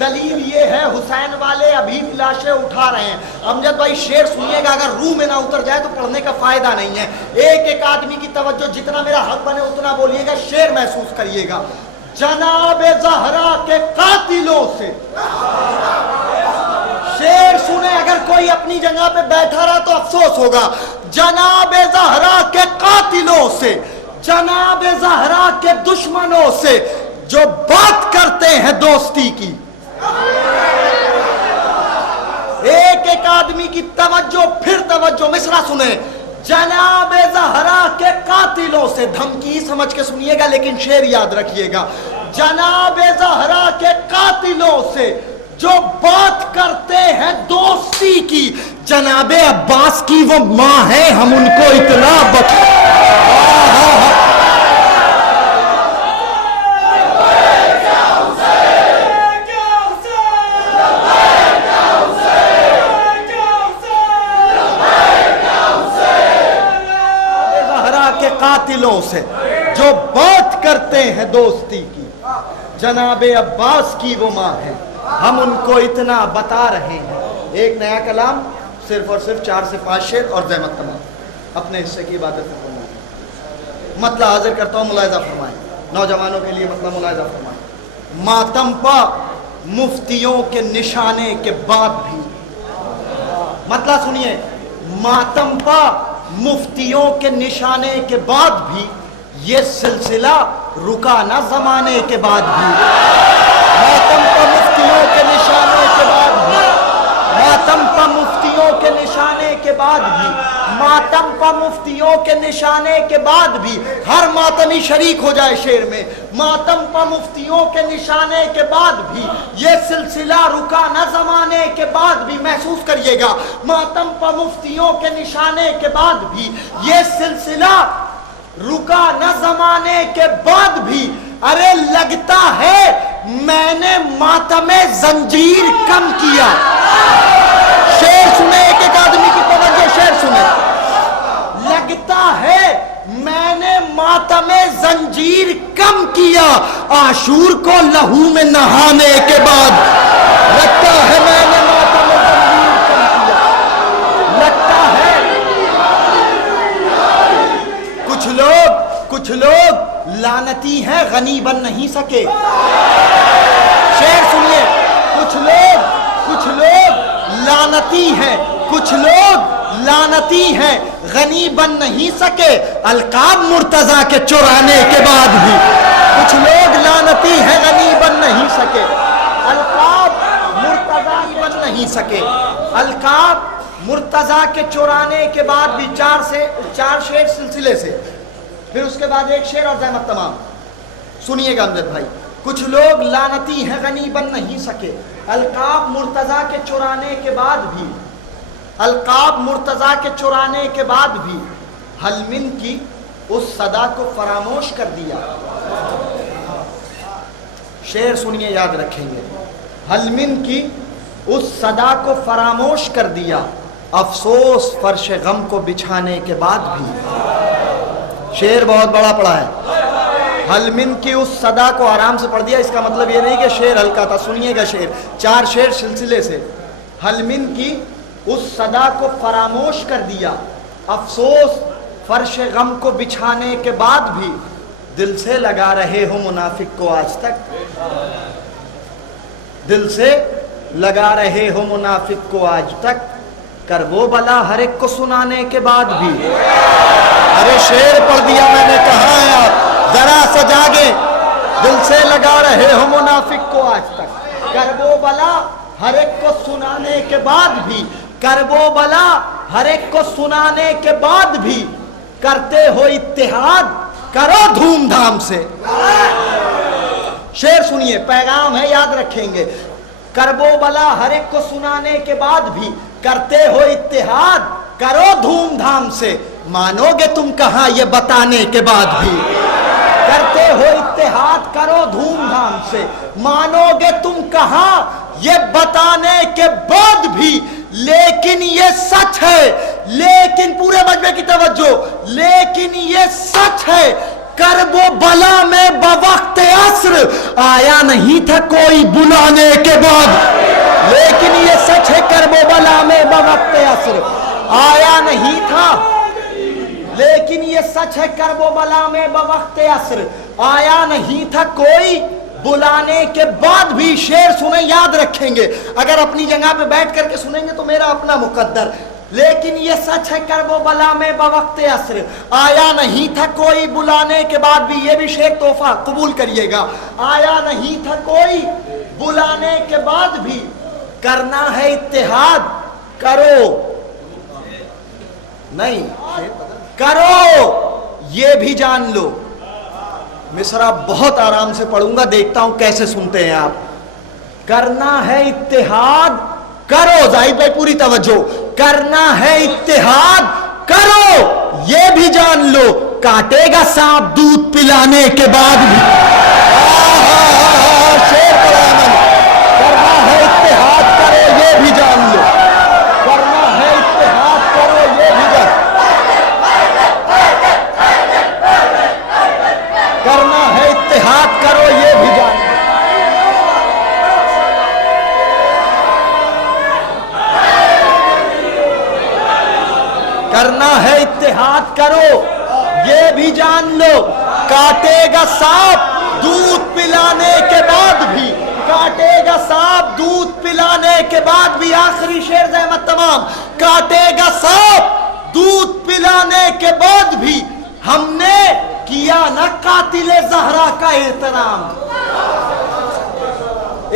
दलील ये है हुसैन वाले अभी भी लाशें उठा रहे हैं। अमजद भाई शेर सुनिएगा, अगर रूह में ना उतर जाए तो पढ़ने का फायदा नहीं है। एक एक आदमी की तवज्जो, जितना मेरा हक बने उतना बोलिएगा, शेर महसूस करिएगा। जनाब ज़हरा के कातिलों से, शेर सुने, अगर कोई अपनी जगह पे बैठा रहा तो अफसोस होगा। जनाब ज़हरा के कातिलों से, जनाब ज़हरा के दुश्मनों से जो बात करते हैं दोस्ती की। एक एक आदमी की तवज्जो, फिर तवज्जो। मिसरा सुने। जनाब ज़हरा के कातिलों से, धमकी समझ के सुनिएगा लेकिन शेर याद रखिएगा। जनाब ज़हरा के कातिल कातिलों से जो बात करते हैं दोस्ती की, जनाबे अब्बास की वो मां है, हम उनको इतना के कातिलों से जो बात करते हैं दोस्ती की, जनाबे अब्बास की वो मां है, हम उनको इतना बता रहे हैं। एक नया कलाम सिर्फ और सिर्फ 4 से 5 शेर और ज़हमत तमाम अपने हिस्से की इबादत में फरमाएं। मतलब हाजिर करता हूँ, मुलाहिजा फरमाएं, नौजवानों के लिए मतलब मुलाहिजा फरमाएं। मातम पा मुफ्तियों के निशाने के बाद भी, मतलब सुनिए, मातम पा मुफ्तियों के निशाने के बाद भी ये सिलसिला रुका ना जमाने के बाद भी। मातम पा मुफ्तियों के निशाने के बाद भी, मातम पा मुफ्तियों के निशाने के बाद भी, मातम पा मुफ्तियों के निशाने के बाद भी, हर मातमी शरीक हो जाए शेर में, मातम पा मुफ्तियों के निशाने के बाद भी ये सिलसिला रुका न जमाने के बाद भी। महसूस करिएगा, मातम पा मुफ्तियों के निशाने के बाद भी ये सिलसिला रुका न जमाने के बाद भी। अरे लगता है मैंने मातमे जंजीर कम किया। शेर सुने, एक एक आदमी की तवज्जो, शेर सुने। लगता है मैंने मातमे जंजीर कम किया आशूर को लहू में नहाने के बाद। लगता है मैंने मातमे जंजीर कम किया। लगता है कुछ लोग लानती हैं, गनी बन नहीं सके। शेर सुनिए, कुछ लोग लानती हैं, कुछ लोग लानती हैं, गनी बन नहीं सके अलकाब मुर्तजा के चुराने के बाद भी। कुछ लोग लानती हैं, गनी बन नहीं सके, अलकाब मुर्तजा बन नहीं सके, अलकाब मुर्तजा के चुराने के बाद भी। 4 शेर सिलसिले से, फिर उसके बाद एक शेर और ज़हमत तमाम। सुनिएगा अमजद भाई, कुछ लोग लानती हैं, गनी बन नहीं सके अलकाब मुर्तजा के चुराने के बाद भी, अलकाब मुर्तजा के चुराने के बाद भी हलमिन की उस सदा को फरामोश कर दिया। शेर सुनिए, याद रखेंगे। हलमिन की उस सदा को फरामोश कर दिया, अफसोस फर्श गम को बिछाने के बाद भी। शेर बहुत बड़ा पड़ा है। हलमिन की उस सदा को आराम से पढ़ दिया, इसका मतलब ये नहीं कि शेर हल्का था। सुनिएगा शेर, 4 शेर सिलसिले से। हलमिन की उस सदा को फरामोश कर दिया, अफसोस फर्श गम को बिछाने के बाद भी दिल से लगा रहे हो मुनाफिक को आज तक। दिल से लगा रहे हो मुनाफिक को आज तक, कर वो बला हर एक को सुनाने के बाद भी। अरे शेर पढ़ दिया मैंने, कहा है आप, जरा सा जागे। दिल से लगा रहे हो मुनाफिक को आज तक, कर वो बला हर एक को सुनाने के बाद भी, कर वो बला हर एक को सुनाने के बाद भी, करते हो इत्तेहाद करो धूमधाम से। शेर सुनिए, पैगाम है, याद रखेंगे। करबो बला हर एक को सुनाने के बाद भी, करते हो इत्तेहाद करो धूमधाम से। मानोगे तुम कहां ये बताने के बाद भी, करते हो इत्तेहाद करो धूमधाम से। मानोगे तुम कहां ये बताने के बाद भी, लेकिन ये सच है, लेकिन पूरे मजमे की तवज्जो, लेकिन ये सच है, करबो बला में बवक्त अस्र आया नहीं था कोई बुलाने के बाद। लेकिन ये सच है, करबो बला में बवक्त अस्र आया नहीं था, लेकिन ये सच है, करबो बला में बवक्त अस्र आया नहीं था कोई बुलाने के बाद भी। शेर सुने, याद रखेंगे। अगर अपनी जगह पे बैठ करके सुनेंगे तो मेरा अपना मुकद्दर। लेकिन ये सच है, करबो बला में बवक्त अस्र आया नहीं था कोई बुलाने के बाद भी। ये भी शेर तोहफा कबूल करिएगा। आया नहीं था कोई बुलाने के बाद भी, करना है इत्तेहाद करो नहीं करो ये भी जान लो। मिसरा बहुत आराम से पढ़ूंगा, देखता हूं कैसे सुनते हैं आप। करना है इत्तेहाद करो, जाहिद भाई पूरी तवज्जो, करना है इत्तेहाद करो, ये भी जान लो काटेगा सांप दूध पिलाने के बाद भी। शेर कलामन, करना है इत्तेहाद करो, ये भी जान लो, करना है इत्तेहाद करो, ये भी जान, करना है इत्तेहाद करो, ये भी जान, करना है इत्तेहाद करो, ये भी जान लो काटेगा सांप दूध पिलाने के बाद भी, काटेगा सांप दूध पिलाने के बाद भी। आखिरी शेर ज़हमत तमाम, काटेगा सांप दूध पिलाने के बाद भी हमने किया न कातिले ज़हरा का एहतराम।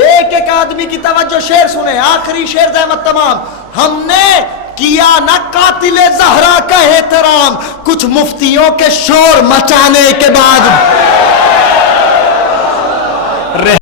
एक एक आदमी की तवज्जो, शेर सुने, आखिरी शेर ज़हमत तमाम, हमने किया न कातिले ज़हरा का एहतराम, कुछ मुफ्तियों के शोर मचाने के बाद।